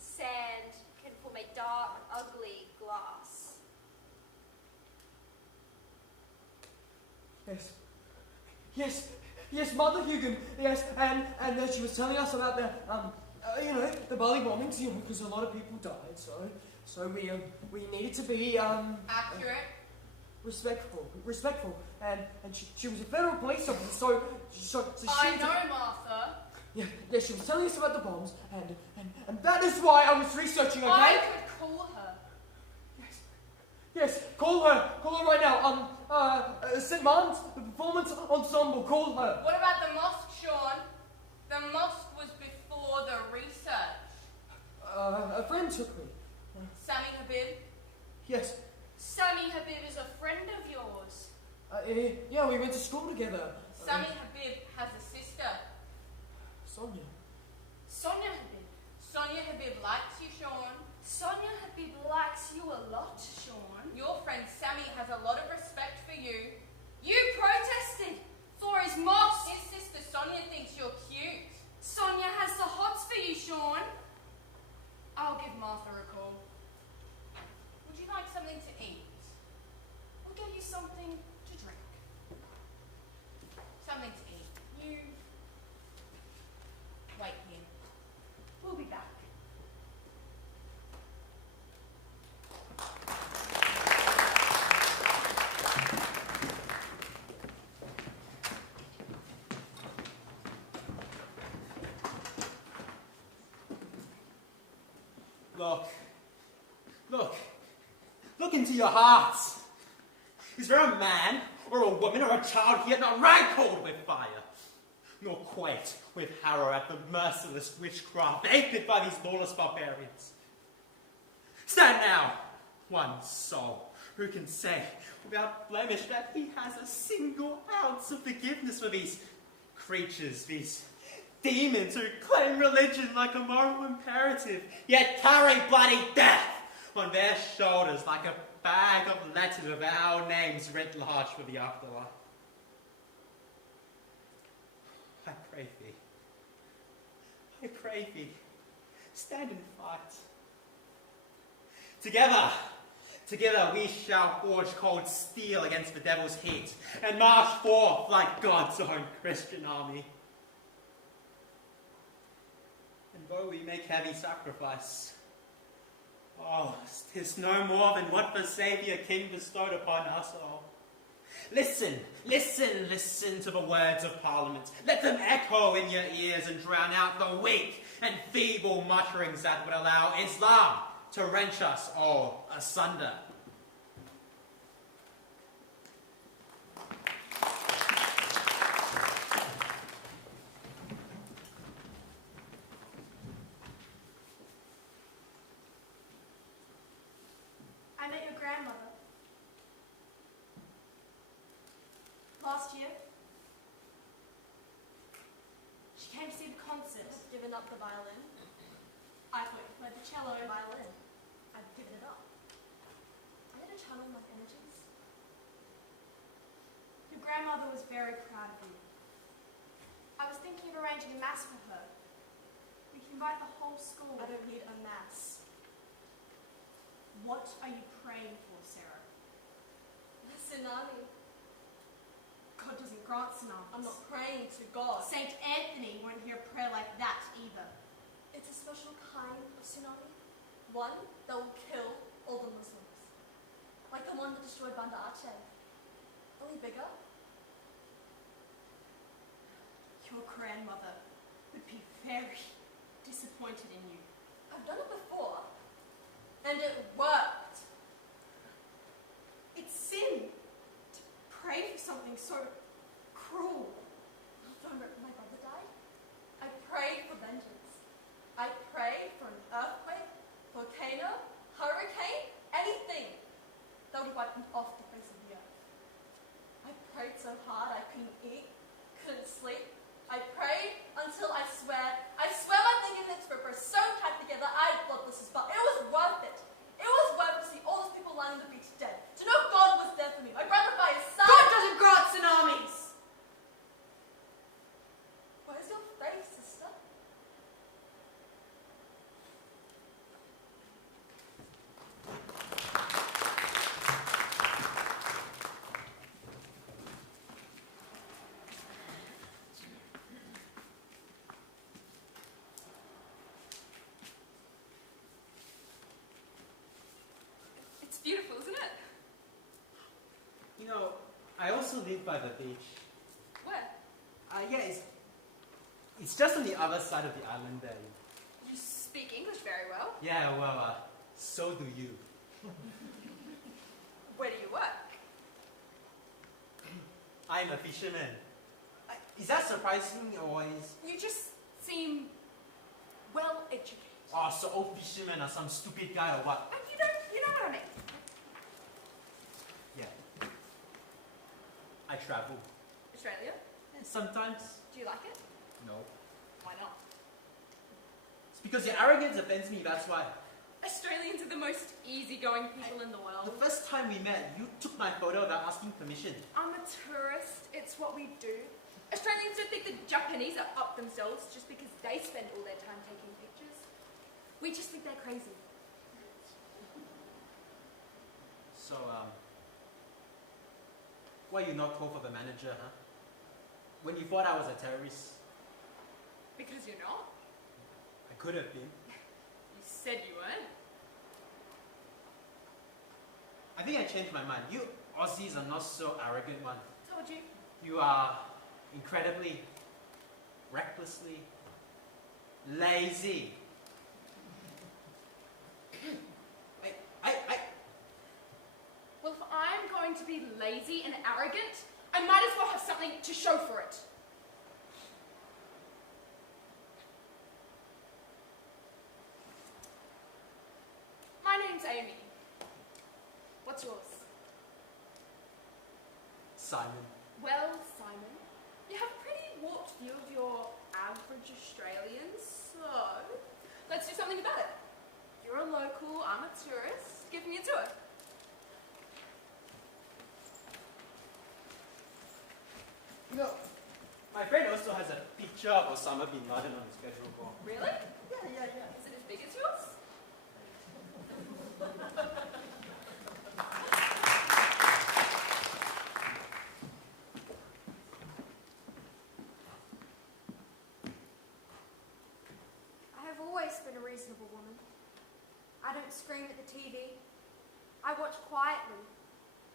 Sand can form a dark, ugly glass. yes, Yes, Mother Hugan. Yes, and she was telling us about the Bali bombings, because a lot of people died. So we needed to be Accurate. respectful, and she was a federal police officer. So she. I know, Martha. Yeah, she was telling us about the bombs, and that is why I was researching. Okay. I could call her. Yes, call her right now. St. Martin's, the performance ensemble, call her. What about the mosque, Sean? The mosque was before the research. A friend took me. Sami Habib? Yes. Sami Habib is a friend of yours. Yeah, we went to school together. Sami Habib has a sister. Sonia. Sonia Habib. Sonia Habib likes you, Sean. Sonia Habib likes you a lot, Sean. Your friend Sami has a lot of respect for you. You protested for his mosque. His sister Sonia thinks you're cute. Sonia has the hots for you, Sean. I'll give Martha a call. Would you like something to eat? I'll get you something to drink. Something to eat. You Wait here. will be back. Look into your hearts. Is there a man or a woman or a child here not rankled with fire, nor quaked with horror at the merciless witchcraft aped by these lawless barbarians? Stand now, one soul who can say without blemish that he has a single ounce of forgiveness for these creatures, these demons who claim religion like a moral imperative, yet carry bloody death on their shoulders like a bag of letters with our names writ large for the afterlife. I pray thee, stand and fight. Together we shall forge cold steel against the devil's heat and march forth like God's own Christian army. And though we make heavy sacrifice, oh, 'tis no more than what the Saviour King bestowed upon us all. Listen to the words of Parliament. Let them echo in your ears and drown out the weak and feeble mutterings that would allow Islam to wrench us all asunder. I met your grandmother. Last year. She came to see the concert. I've given up the violin. I thought you played the cello. Violin. I've given it up. I need to channel my energies. Your grandmother was very proud of you. I was thinking of arranging a mass for her. We can invite the whole school. I don't need a mass. What are you praying for, Sarah? The tsunami. God doesn't grant tsunamis. I'm not praying to God. Saint Anthony won't hear a prayer like that either. It's a special kind of tsunami. One that will kill all the Muslims. Like the one that destroyed Banda Aceh. Only bigger. Your grandmother would be very disappointed in you. I've done it before. And it worked. It's sin to pray for something so cruel. When my brother died, I prayed for vengeance. I prayed for an earthquake, volcano, hurricane, anything that would wipe me off the face of the earth. I prayed so hard I couldn't eat, couldn't sleep. I prayed until I swear my fingertips were so tight together I had blood blisters, but it was worth it. It was worth it to see all those people lying on the beach dead. To know God was there for me, my brother by his side. God doesn't grant tsunamis! It's beautiful, isn't it? You know, I also live by the beach. Where? Yeah, it's just on the other side of the island there. You speak English very well. Yeah, well, so do you. Where do you work? I'm a fisherman. Is that surprising or is... You just seem well educated. Oh, so all fishermen are some stupid guy or what? And you know what I mean. Yeah. I travel. Australia? And sometimes, Do you like it? no. Why not? It's because your arrogance offends me, that's why. Australians are the most easygoing people in the world. The first time we met, you took my photo without asking permission. I'm a tourist. It's what we do. Australians don't think the Japanese are up themselves just because they spend all their time taking pictures. We just think they're crazy. So, why you not call for the manager, huh? When you thought I was a terrorist, Because you're not. I could have been. You said you weren't. I think I changed my mind. You Aussies are not so arrogant one. Told you. You are incredibly, recklessly lazy. Well, if I'm going to be lazy and arrogant, I might as well have something to show for it. My name's Amy. What's yours? Simon. Well, Simon, you have a pretty warped view of your average Australian, so let's do something about it. You're a local, I'm a tourist. Give me a tour. You know, my friend also has a picture of Osama bin Laden on his bedroom wall. Really? Yeah. Is it as big as yours? I have always been a reasonable woman. I don't scream at the TV. I watch quietly,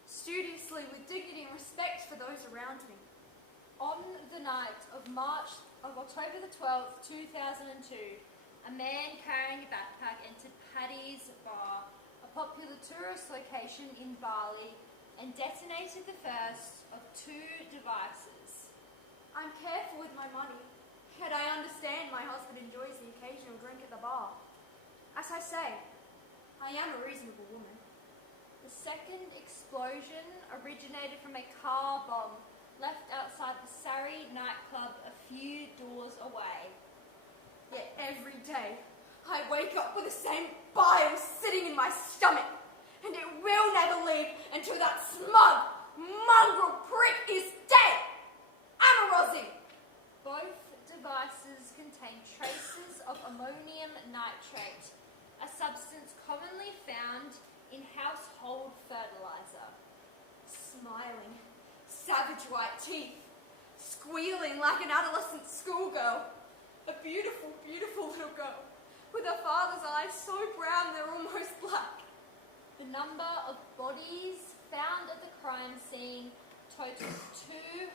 studiously, with dignity and respect for those around me. On the night of October the 12th, 2002, a man carrying a backpack entered Paddy's Bar, a popular tourist location in Bali, and detonated the first of two devices. I'm careful with my money, yet I understand my husband enjoys the occasional drink at the bar. As I say, I am a reasonable woman. The second explosion originated from a car bomb left outside the Surrey nightclub a few doors away. Yet every day, I wake up with the same bile sitting in my stomach, and it will never leave until that smug, mongrel prick is dead. I'm a Rosie. Both devices contain traces of ammonium nitrate, a substance commonly found in household fertilizer. Smiling, savage white teeth, squealing like an adolescent schoolgirl. A beautiful, beautiful little girl, with her father's eyes so brown they're almost black. The number of bodies found at the crime scene totaled 202.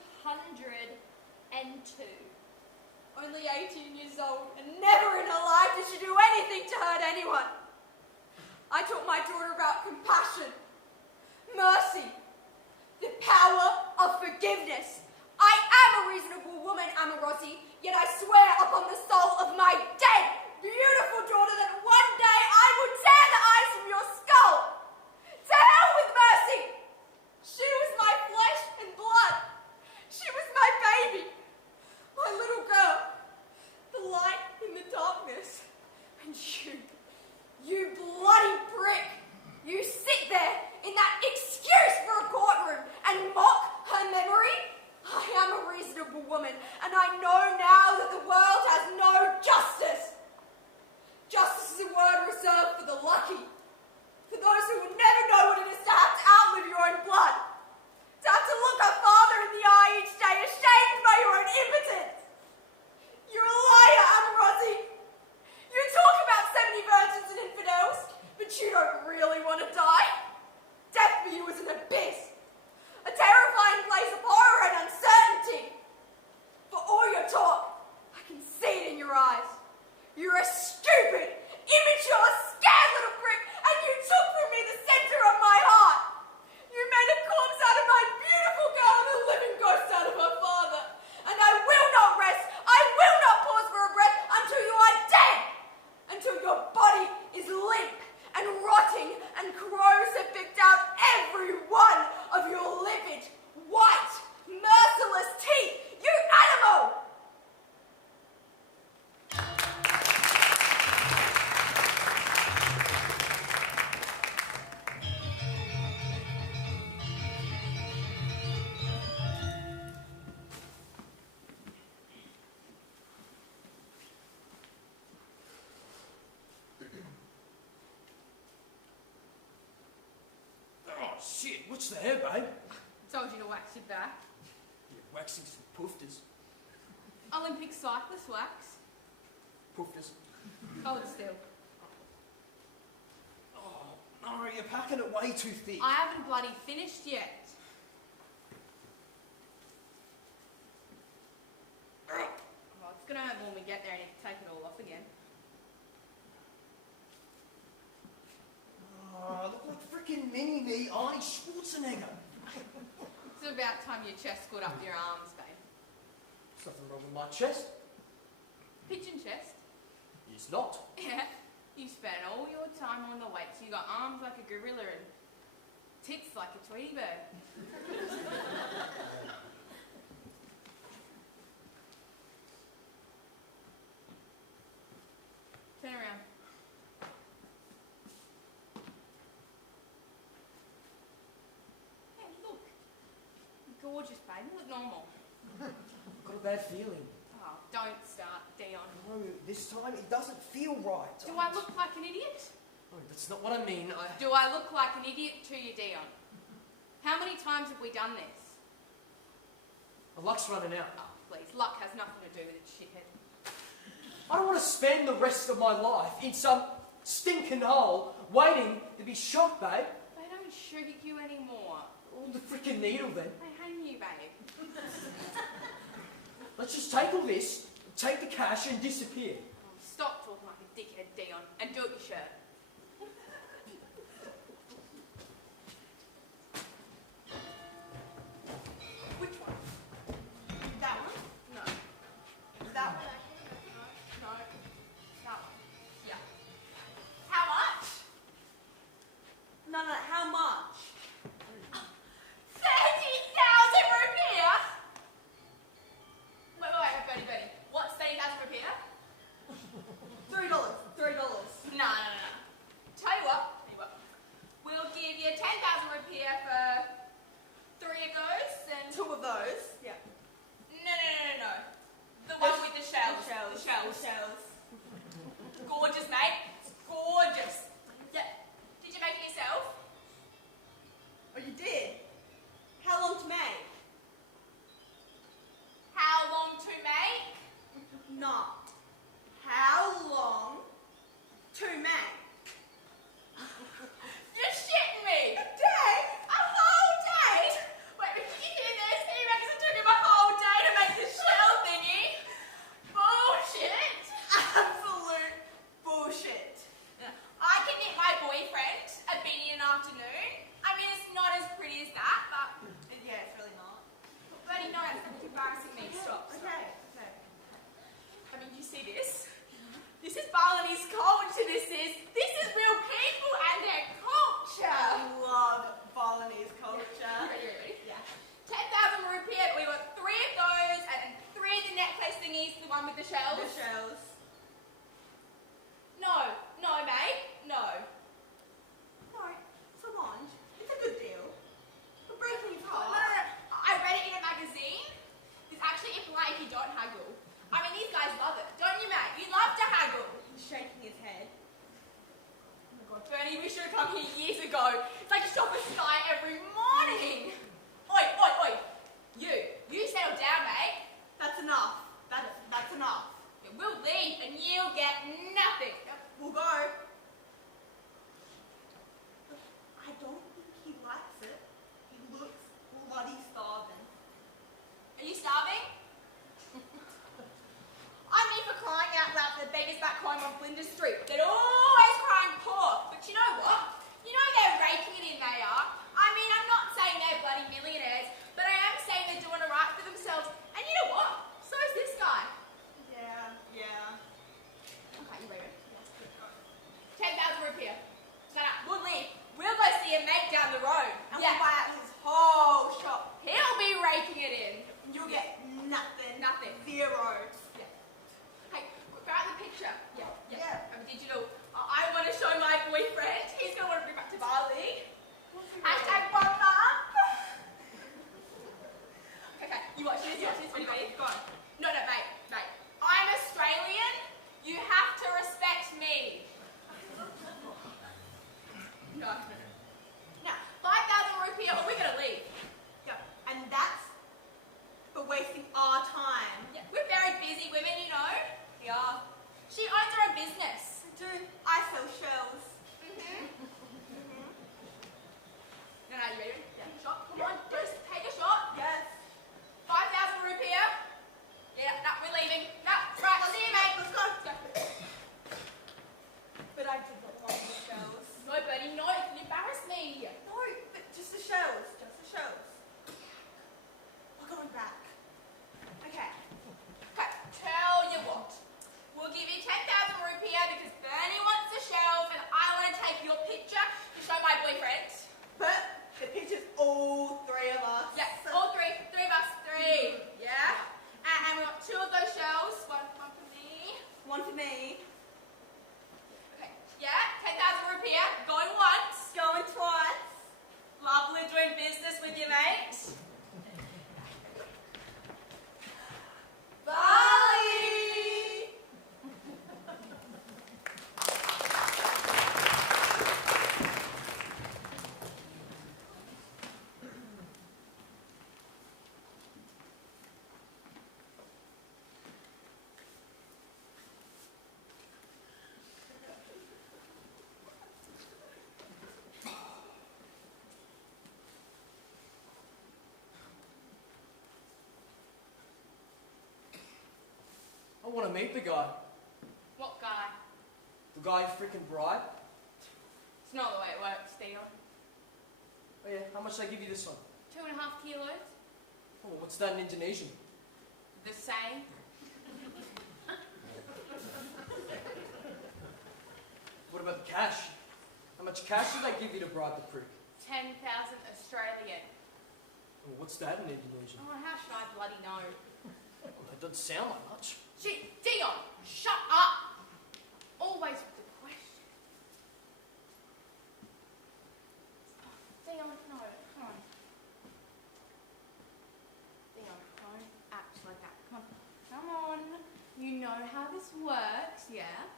Only 18 years old, and never in her life did she do anything to hurt anyone. I taught my daughter about compassion, mercy, the power of forgiveness. I am a reasonable woman, Amarosi, yet I swear upon the soul of my dead, beautiful daughter that one day I will tear the eyes from your skull. To hell with mercy! She was my flesh and blood. She was my baby, my little girl, the light in the darkness. And you bloody prick, you sit there in that excuse for a courtroom and mock her memory? I am a reasonable woman, and I know now that the world has no justice. Justice is a word reserved for the lucky, for those who will never know what it is to have to outlive your own blood, to have to look a father in the eye each day, ashamed by your own impotence. You're a liar, Amarosi. You talk about 70 virgins and infidels, but you don't really want to die. and crows have picked out every one of your livid, white, merciless teeth, you animal! Oh, shit, what's the hair, babe? Told you to wax your back. You're waxing some poofters. Olympic cyclist wax. Poofters. Coloured steel. Oh, no, you're packing it way too thick. I haven't bloody finished yet. Well, it's gonna hurt when we get there and you take it all off again. Oh, look like freaking mini-me Arnie Schwarzenegger. It's about time your chest got up your arms, babe. There's nothing wrong with my chest. Pigeon chest. It's not. Yeah. You spent all your time on the weights. You got arms like a gorilla and tits like a Tweety bird. Turn around. Hey, look. Gorgeous, babe. You look normal. I've got a bad feeling. Oh, don't start, Dion. No, this time it doesn't feel right. Do I look like an idiot? No, that's not what I mean. Do I look like an idiot to you, Dion? How many times have we done this? The luck's running out. Oh, please. Luck has nothing to do with it, shithead. I don't want to spend the rest of my life in some stinking hole waiting to be shot, babe. They don't shoot you anymore. Oh, the freaking needle then. They hang you, babe. Let's just take all this, take the cash and disappear. Oh, stop talking like a dickhead, Dion, and do it your shirt. Which one? That one? No. That one? No. No. That one? Yeah. How much? No, how much? 30,000 rupiah? Wait, Bertie. What's 30,000 rupiah? $3. No. Tell you what. We'll give you 10,000 rupiah for 3 of those and... 2 of those? Yeah. No. The one with the shells. The shells. Gorgeous, mate. Gorgeous. Yeah. Did you make it yourself? Oh, you did? How long to make? How long to make? Not. How long to make? You're shitting me. A day? A whole day? Wait, did you hear this? He reckons it took him a whole day to make the shell thingy. Bullshit. Absolute bullshit. I can knit my boyfriend a beanie in an afternoon. I mean, it's not as pretty as that, but... Yeah, it's really not. Bertie, no, it's embarrassing me. Stop. Okay. I mean, you see this? This is Balinese culture, this is real people and their culture. I love Balinese culture. Ready? Yeah. 10,000 rupiah, we want 3 of those and 3 of the necklace thingies, the one with the shells. The shells. No, mate, no. No, Solange, it's a good deal. We're breaking his No, heart. I read it in a magazine. It's actually impolite if you don't haggle. I mean, these guys love it, don't you, mate? You love to haggle. He's shaking his head. Oh my God, Bernie, we should have come here years ago. It's like shop a sky every morning. Oi. You settle down, mate. That's enough. That's enough. We'll leave and you'll get nothing. We'll go. I don't think he likes it. He looks bloody starving. Are you starving? I mean, for crying out loud, the beggars back home on Flinders Street. They're always crying poor. But you know what? You know they're raking it in, they are. I mean, I'm not saying they're bloody millionaires, but I am saying they're doing it right for themselves. And you know what? So is this guy. Yeah. Okay, you leave it. 10,000 rupiah. Shut up. We'll leave. your mate down the road. And Yeah. we'll buy out his whole shop. He'll be raking it in. You'll get nothing. Nothing. Zero. Hey, grab out the picture. Yeah. I'm digital. I want to show my boyfriend. He's going to want to bring back to Bali. Hashtag one up. Okay, you watch this. Ready? Go on. No, mate. I'm Australian. You have to respect me. No. Now, 5,000 rupiah or we're going to leave. Yeah. And that's for wasting our time. Yeah, we're very busy women, you know. Yeah. She owns her own business. I do. I sell shells. No, you ready? Yeah. Shot. Come on, just take a shot. Yes. 5,000 rupiah. Yeah, no, we're leaving. No, right, see you, mate. Let's go. Go. But I did not want the shells. No, Bertie, no, you can embarrass me. No, but just the shells. Just the shells. We're going back. Okay. Tell you what. We'll give you 10,000 rupiah because Bernie wants the shells and I want to take your picture to show my boyfriend. But the picture's all three of us. Yeah, all three of us, three. Yeah? And we got two of those shells. One for me. One for me. Okay. Yeah, 10,000 rupiah. Going once. Going twice. Lovely doing business with you, mate. Bye. I want to meet the guy. What guy? The guy you freaking bribed. It's not the way it works, Dion. Oh yeah, how much did I give you this one? 2.5 kilos. Oh, what's that in Indonesian? The same. What about the cash? How much cash did I give you to bribe the prick? 10,000 Australian. Oh, what's that in Indonesian? Oh, how should I bloody know? Well, that doesn't sound like much. Gee, Dion, shut up! Always with the question. Dion, no, come on. Dion, don't act like that. Come on. You know how this works, yeah?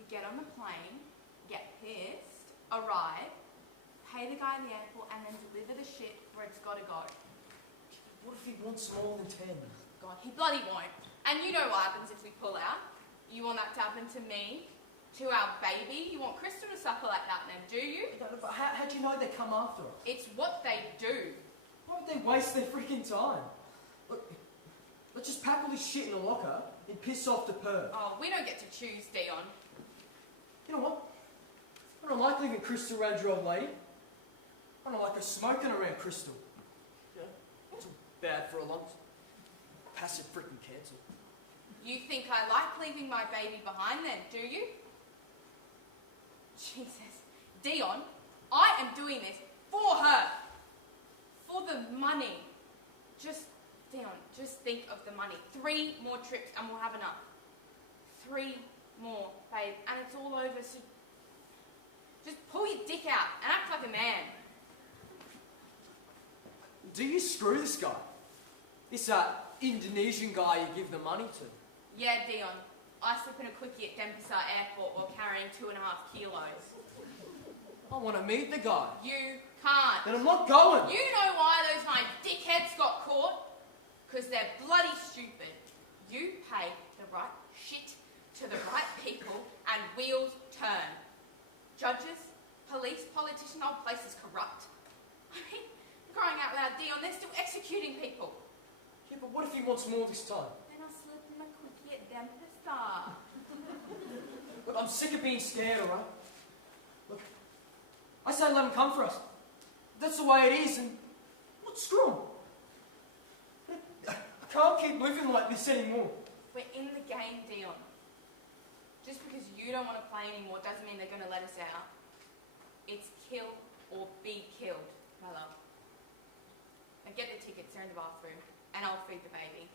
You get on the plane, get pissed, arrive, pay the guy in the airport, and then deliver the shit where it's gotta go. What if he wants more than 10? God, he bloody won't. And you know what happens if we pull out? You want that to happen to me? To our baby? You want Crystal to suffer like that then, do you? But how do you know they come after us? It's what they do. Why would they waste their freaking time? Look, let's just pack all this shit in a locker and piss off the perv. Oh, we don't get to choose, Dion. You know what? I don't like leaving Crystal around your old lady. I don't like her smoking around Crystal. Yeah, it's all bad for her lungs. Passive freaking cancer. You think I like leaving my baby behind then, do you? Jesus. Dion, I am doing this for her. For the money. Dion, just think of the money. 3 more trips and we'll have enough. 3 more, babe, and it's all over, so just pull your dick out and act like a man. Do you screw this guy? This Indonesian guy you give the money to? Yeah, Dion, I slip in a quickie at Denpasar Airport while carrying 2.5 kilos. I want to meet the guy. You can't. Then I'm not going. You know why those 9 dickheads got caught? Because they're bloody stupid. You pay the right shit to the right people and wheels turn. Judges, police, politicians, our place is corrupt. I mean, crying out loud, Dion, they're still executing people. Yeah, but what if he wants more this time? Then I slip in my quickie at Denpasar. Look, I'm sick of being scared, alright? Look, I say let him come for us. That's the way it is, and look, screw him. I can't keep living like this anymore. We're in the game, Dion. Just because you don't want to play anymore doesn't mean they're going to let us out. It's kill or be killed, my love. And get the tickets, they're in the bathroom, and I'll feed the baby.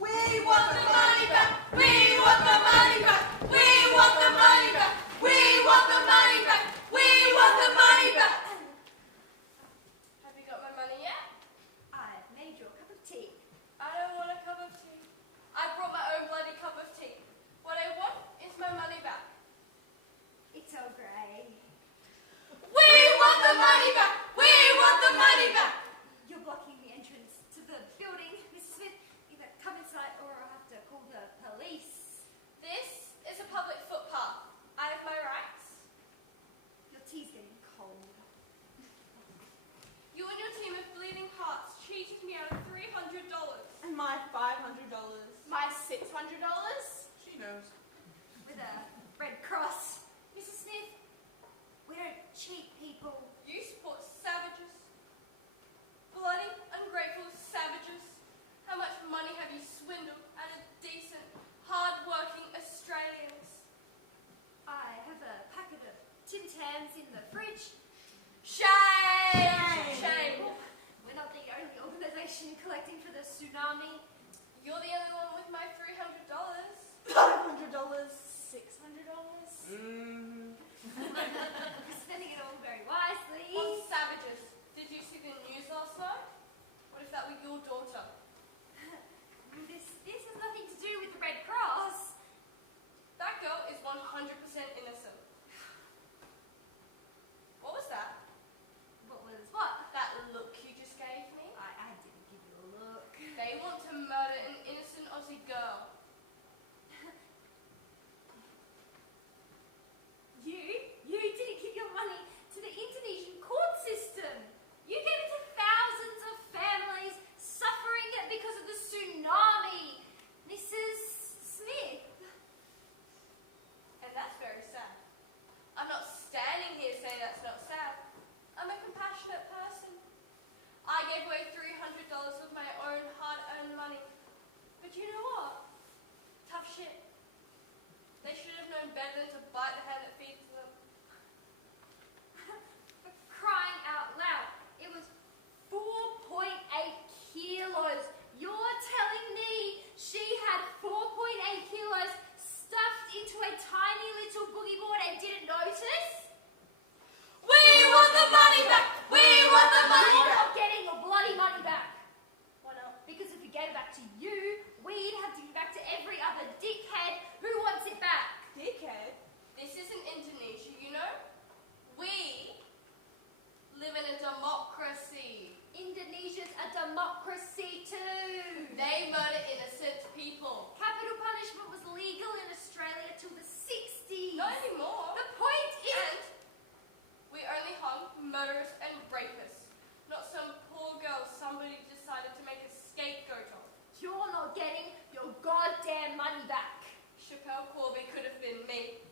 We want the money back! We want the money back! We want the money back! We want the money back! We want the money back! Have you got my money yet? I've made you a cup of tea. I don't want a cup of tea. I brought my own bloody cup of tea. What I want is my money back. It's all grey. We want the money back! We want the money back! You're blocking the entrance to the building, Mrs. Smith. Either come inside or I'll have to call the police. This is a public footpath. I have my rights. Your tea's getting cold. You and your team of bleeding hearts cheated me out of $300. And my $500. My $600? She knows. With a red cross. Mrs. Smith, we don't cheat people. You support savages. Bloody, ungrateful savages. How much money have you swindled out of decent, hard-working Australians? I have a packet of Tim Tams in the fridge. Shame! Shame! We're not the only organisation collecting for the tsunami. You're the only one with my $300. $500? $600? We're spending it all very wisely. What savages? Did you see the news last night? What if that were your daughter? This has nothing to do with the Red Cross. That girl is 100% innocent. What was that? What was what? That look you just gave me? I didn't give you a look. They want to murder an innocent Aussie girl. You didn't give your money to the Indonesian court system. You gave it to thousands of families suffering because of the tsunami. Mrs. Smith. And that's very sad. I'm not standing here saying that's not sad. I'm a compassionate person. I gave away $300 with my own hard-earned money. But you know what? Tough shit. They should have known better than to bite the hand that feeds them. For crying out loud, it was 4.8 kilos. You're telling me she had 4.8 kilos stuffed into a tiny little boogie board and didn't notice? We want the money back! We want the money You're back! not getting your bloody money back. Why not? Because if we gave it back to you, we'd have to give it back to every other dickhead who wants it back. Dickhead, this isn't Indonesia, you know? We live in a democracy. Indonesia's a democracy too. They murder innocent people. Capital punishment was legal in Australia till the 60s. Not anymore. The point And is... we only hung murderers and rapists, not some poor girl somebody decided to make a scapegoat of. You're not getting your goddamn money back. Chappelle Corby could have been me.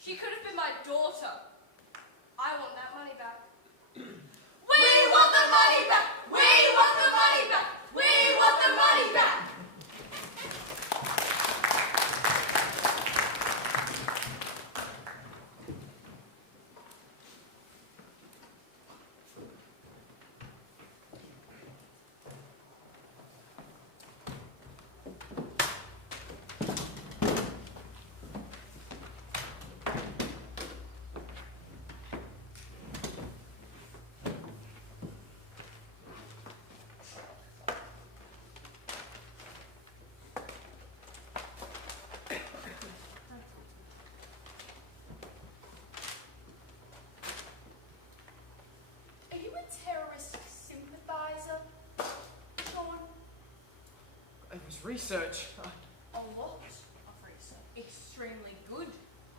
She could have been my daughter. I want that money back. We want the money back! We want the money back! We want the money back! Are you a terrorist sympathizer, Sean? It was research. A lot of research. Extremely good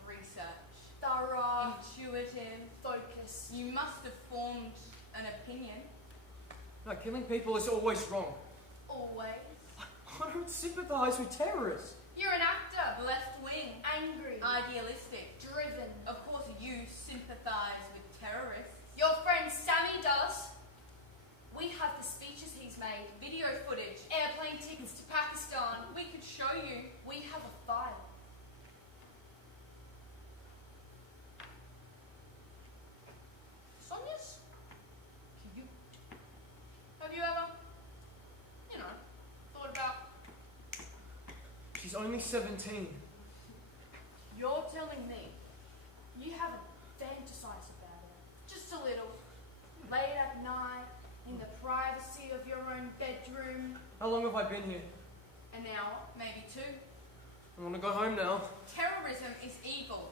research. Thorough, Intuitive. focused. You must have formed an opinion. No, killing people is always wrong. Always. I don't sympathise with terrorists. You're an actor. Left wing. Angry. Idealistic. Driven. Of course you sympathise with terrorists. Your friend Sammy does. We have the speeches he's made, video She's only 17. You're telling me you haven't fantasized about her? Just a little. Late at night, in the privacy of your own bedroom. How long have I been here? An hour, maybe 2. I want to go home now. Terrorism is evil.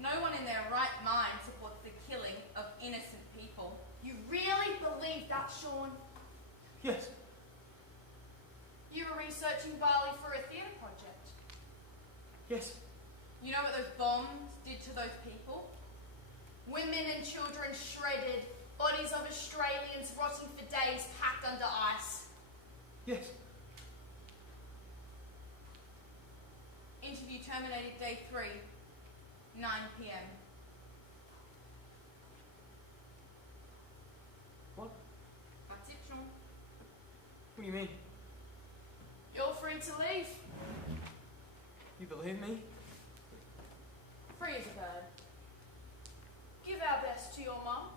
No one in their right mind supports the killing of innocent people. You really believe that, Sean? Yes. You were researching Bali for a theatre project. Yes. You know what those bombs did to those people? Women and children shredded, bodies of Australians rotting for days packed under ice. Yes. Interview terminated day 3, 9 p.m. What? That's it, Sean. What do you mean? You're free to leave. You believe me? Free as a bird. Give our best to your mum.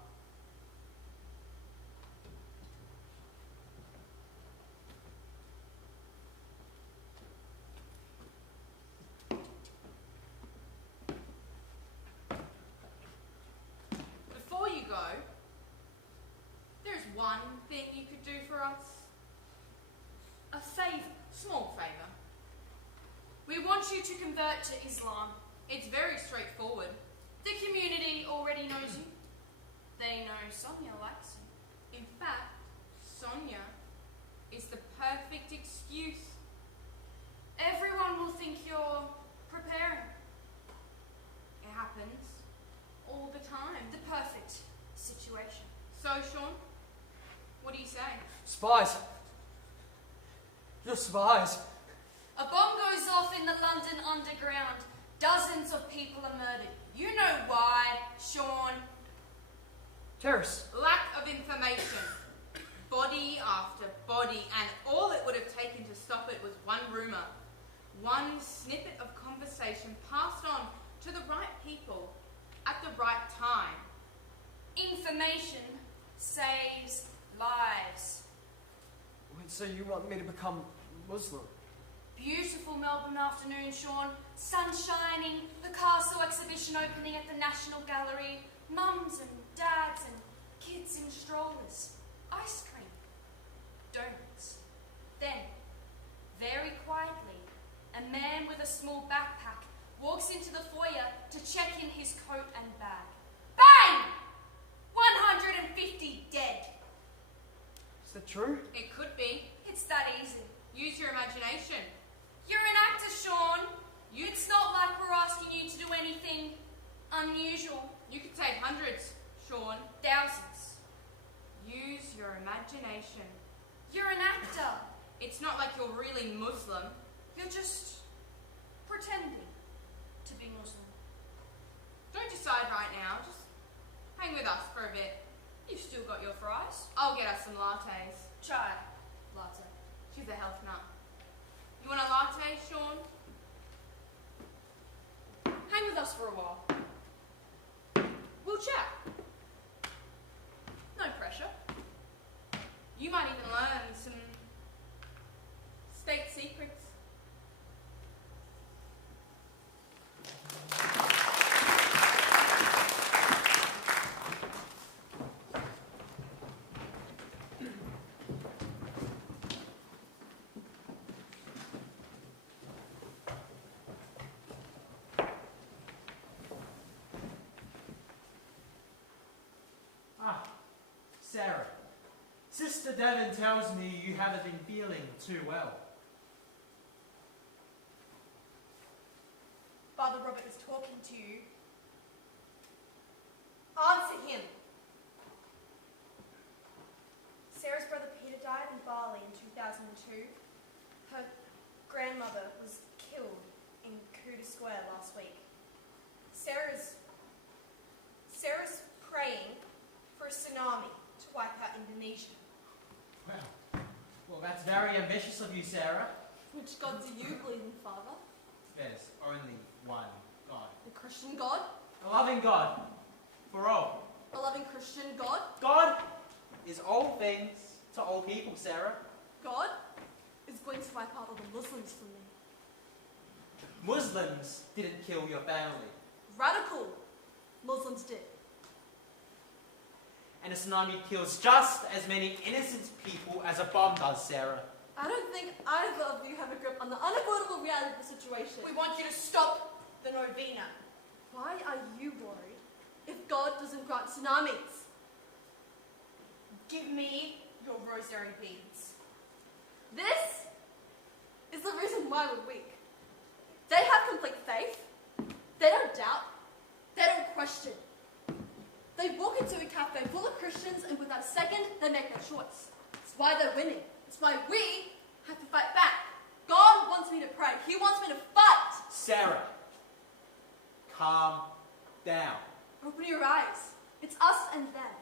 Before you go, there's one thing you could do for us. A favour, small favour. We want you to convert to Islam. It's very straightforward. The community already knows you. They know Sonia likes you. In fact, Sonia is the perfect excuse. Everyone will think you're preparing. It happens all the time. The perfect situation. So, Sean, what do you say? Spies. You're spies. A bomb goes off in the London Underground. Dozens of people are murdered. You know why, Sean. Terrorists. Lack of information. Body after body, and all it would have taken to stop it was one rumour. One snippet of conversation passed on to the right people at the right time. Information saves lives. Wait, so you want me to become Muslim? Beautiful Melbourne afternoon, Sean. Sun shining, the castle exhibition opening at the National Gallery, mums and dads and kids in strollers, ice cream, donuts. Then, very quietly, a man with a small backpack walks into the foyer to check in his coat and bag. Bang! 150 dead. Is that true? It could be. It's that easy. Use your imagination. You're an actor, Sean. It's not like we're asking you to do anything unusual. You could take hundreds, Sean. Thousands. Use your imagination. You're an actor. It's not like you're really Muslim. You're just pretending to be Muslim. Don't decide right now. Just hang with us for a bit. You've still got your fries. I'll get us some lattes. Chai. Latte. She's a health nut. You want a latte, Sean? Hang with us for a while. We'll chat. No pressure. You might even learn some state secrets. Sarah, Sister Devon tells me you haven't been feeling too well. Father Robert is talking to you. Answer him. Sarah's brother Peter died in Bali in 2002. Her grandmother was killed in Kuta Square last week. Sarah's praying for a tsunami to wipe out Indonesia. Well, that's very ambitious of you, Sarah. Which God do you believe in, Father? There's only one God. The Christian God? A loving God for all. A loving Christian God? God is all things to all people, Sarah. God is going to wipe out all the Muslims for me. Muslims didn't kill your family. Radical Muslims did. And a tsunami kills just as many innocent people as a bomb does, Sarah. I don't think either of you have a grip on the unavoidable reality of the situation. We want you to stop the novena. Why are you worried if God doesn't grant tsunamis? Give me your rosary beads. This is the reason why we're weak. They have complete faith. They don't doubt. They don't question. They walk into a cafe full of Christians and without a second, they make their choice. It's why they're winning. It's why we have to fight back. God wants me to pray. He wants me to fight. Sarah, calm down. Open your eyes. It's us and them.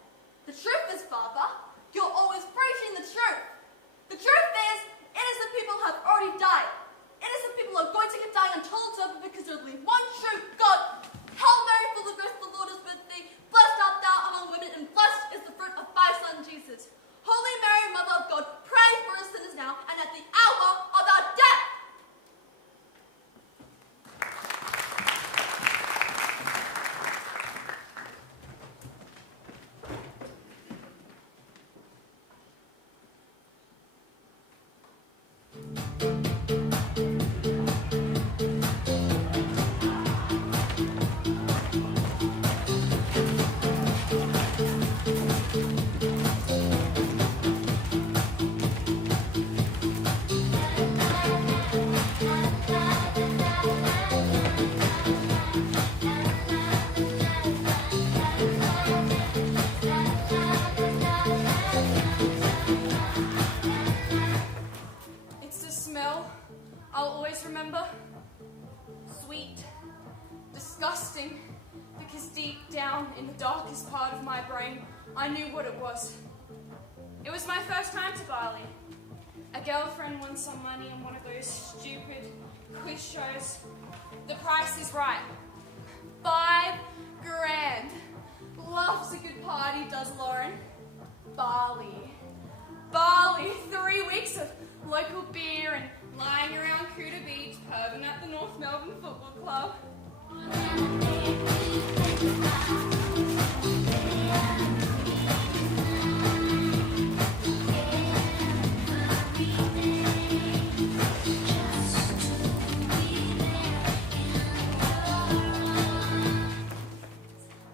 The truth is, Father, you're always preaching the truth. The truth is, innocent people have already died. Innocent people are going to get dying until it's over because there's only one true God. Hail Mary, full of grace, the Lord is with thee. Blessed art thou among women, and blessed is the fruit of thy son, Jesus. Holy Mary, Mother of God, pray for us sinners now and at the hour of our death. It's the smell I'll always remember. Sweet, disgusting, because deep down in the darkest part of my brain, I knew what it was. It was my first time to Bali. A girlfriend won some money in one of those stupid quiz shows. The Price is Right. $5 grand. Loves a good party, does Lauren. Bali. 3 weeks of local beer and lying around Kuta Beach, perving at the North Melbourne Football Club.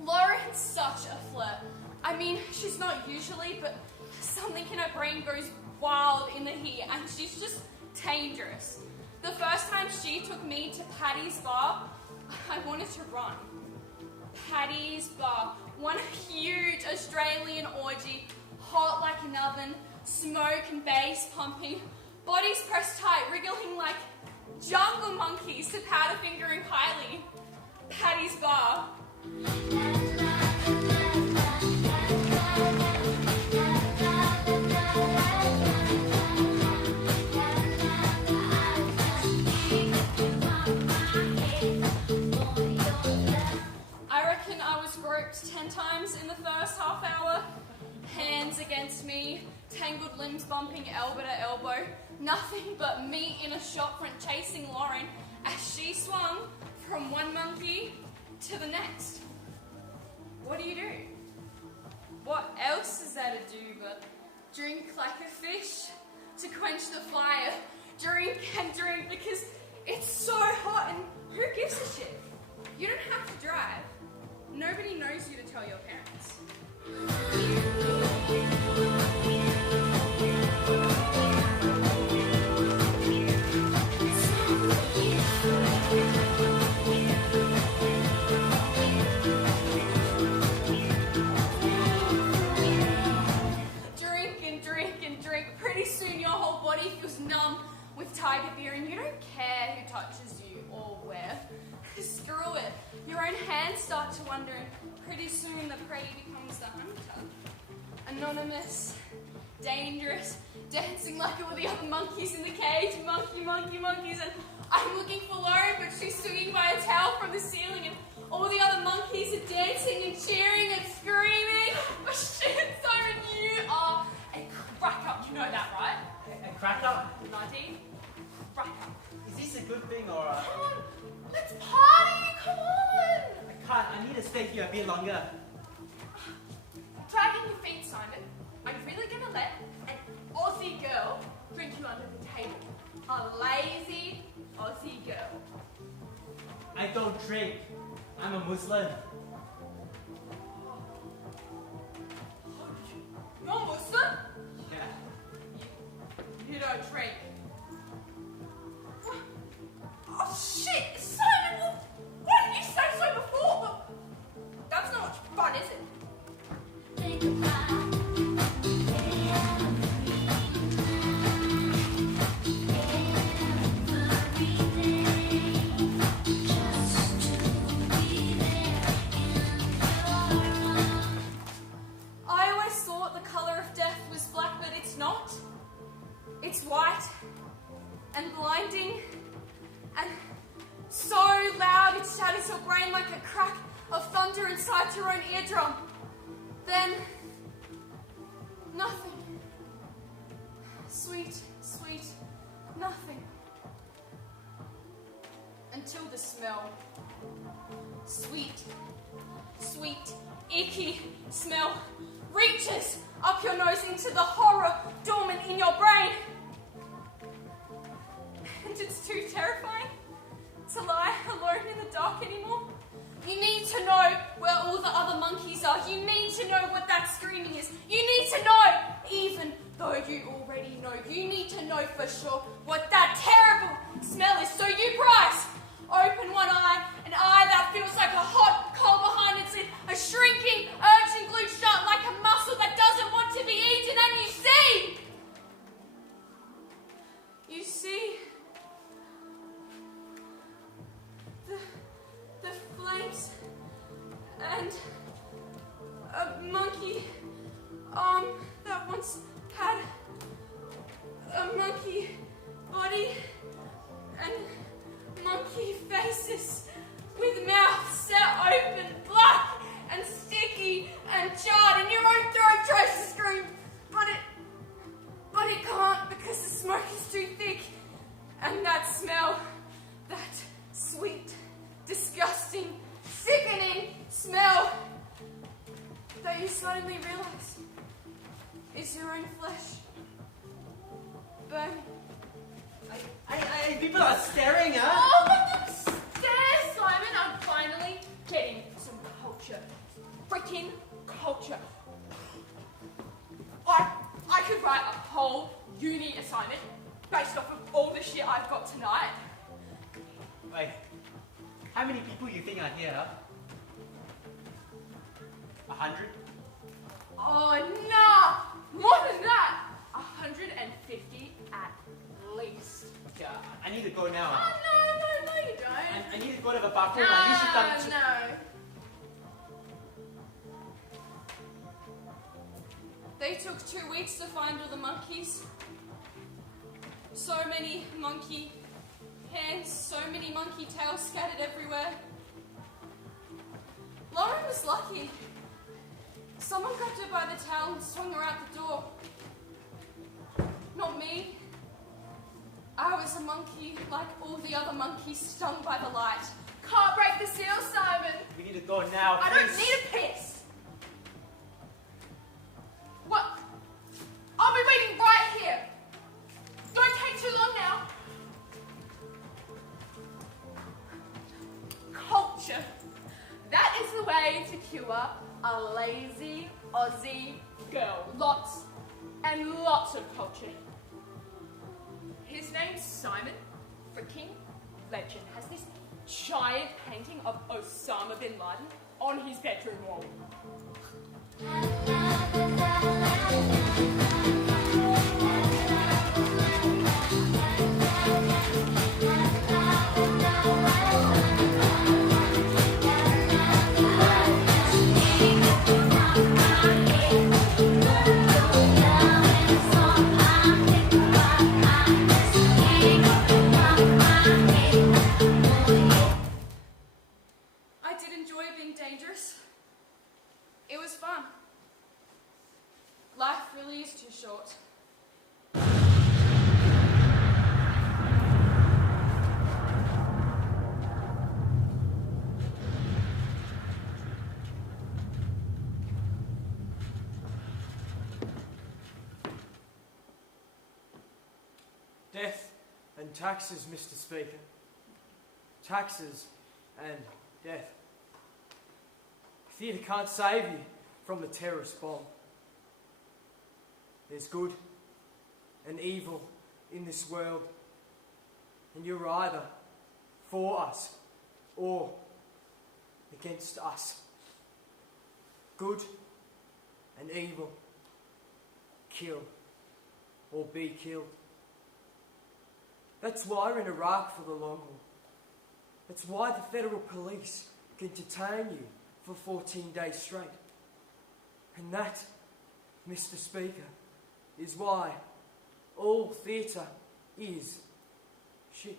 Lauren's such a flirt. I mean, she's not usually, but something in her brain goes wild in the heat, and she's just dangerous. The first time she took me to Paddy's Bar, I wanted to run. Paddy's Bar, one huge Australian orgy, hot like an oven, smoke and bass pumping, bodies pressed tight, wriggling like jungle monkeys to Powderfingering Kylie. Paddy's Bar. I reckon I was groped 10 times in the first half hour. Hands against me, tangled limbs bumping elbow to elbow. Nothing but me in a shop front chasing Lauren as she swung from one monkey to the next. What do you do? What else is there to do but drink like a fish to quench the fire? Drink and drink because it's so hot, and who gives a shit? You don't have to drive. Nobody knows you to tell your parents. Drink and drink and drink. Pretty soon your whole body feels numb with tiger beer, and you don't care who touches you or where. Screw it. Your own hands start to wander, and pretty soon the prey becomes the hunter. Anonymous, dangerous, dancing like all the other monkeys in the cage. Monkeys. And I'm looking for Lauren, but she's swinging by a tail from the ceiling, and all the other monkeys are dancing and cheering and screaming. Oh shit, Simon, you are a cracker. You know that, right? A cracker? Nadi, cracker. Is this a good thing or a... Come on, let's party, come on! I can't. I need to stay here a bit longer. Dragging your feet, Simon. Are you really gonna let an Aussie girl drink you under the table? A lazy Aussie girl. I don't drink. I'm a Muslim. You're Muslim? Yeah. You don't drink. Oh shit, Simon! Why didn't you say so before? But that's not much fun, is it? I always thought the colour of death was black, but it's not. It's white and blinding and so loud it shatters your brain like a crack of thunder inside your own eardrum. Then nothing. Sweet, sweet nothing. Until the smell. Sweet, sweet, icky smell reaches up your nose into the horror dormant in your brain. And it's too terrifying to lie alone in the dark anymore. You need to know where all the other monkeys are. You need to know what that screaming is. You need to know, even though you already know. You need to know for sure what that terrible smell is. So you rise, open one eye, an eye that feels like a hot coal behind its lid, a shrinking urchin glued shut like a muscle that doesn't want to be eaten, and you see the flames and a monkey arm that once had a monkey body and monkey faces with mouths set open, black and sticky and charred, and your own throat tries to scream, but it can't because the smoke is too thick, and that smell, that sweet, disgusting, sickening smell that you suddenly realize is your own flesh burning. People are staring, huh? Oh, but don't stare, Simon. I'm finally getting some culture. Freaking culture. I could write a whole uni assignment based off of all the shit I've got tonight. Like, how many people you think are here? 100? Oh, nah. More than that. 150 at least. Okay, I need to go now. Oh, no, you don't. I need to go to the bathroom. I need to come. No. They took 2 weeks to find all the monkeys. So many monkey hands, so many monkey tails scattered everywhere. Lauren was lucky. Someone grabbed her by the tail and swung her out the door. Not me. I was a monkey like all the other monkeys stung by the light. Can't break the seal, Simon. We need to go now. I don't please. need a piss. What? I'll be waiting right here. Don't take too long now. Culture. That is the way to cure a lazy Aussie girl. Lots and lots of culture. His name's Simon, freaking legend. Has this giant painting of Osama bin Laden on his bedroom wall. I did enjoy being dangerous. It was fun. Death and taxes, Mr. Speaker. Taxes and death. Theatre can't save you from the terrorist bomb. There's good and evil in this world, and you're either for us or against us. Good and evil. Kill or be killed. That's why we're in Iraq for the long haul. That's why the federal police can detain you for 14 days straight. And that, Mr. Speaker, is why all theatre is shit.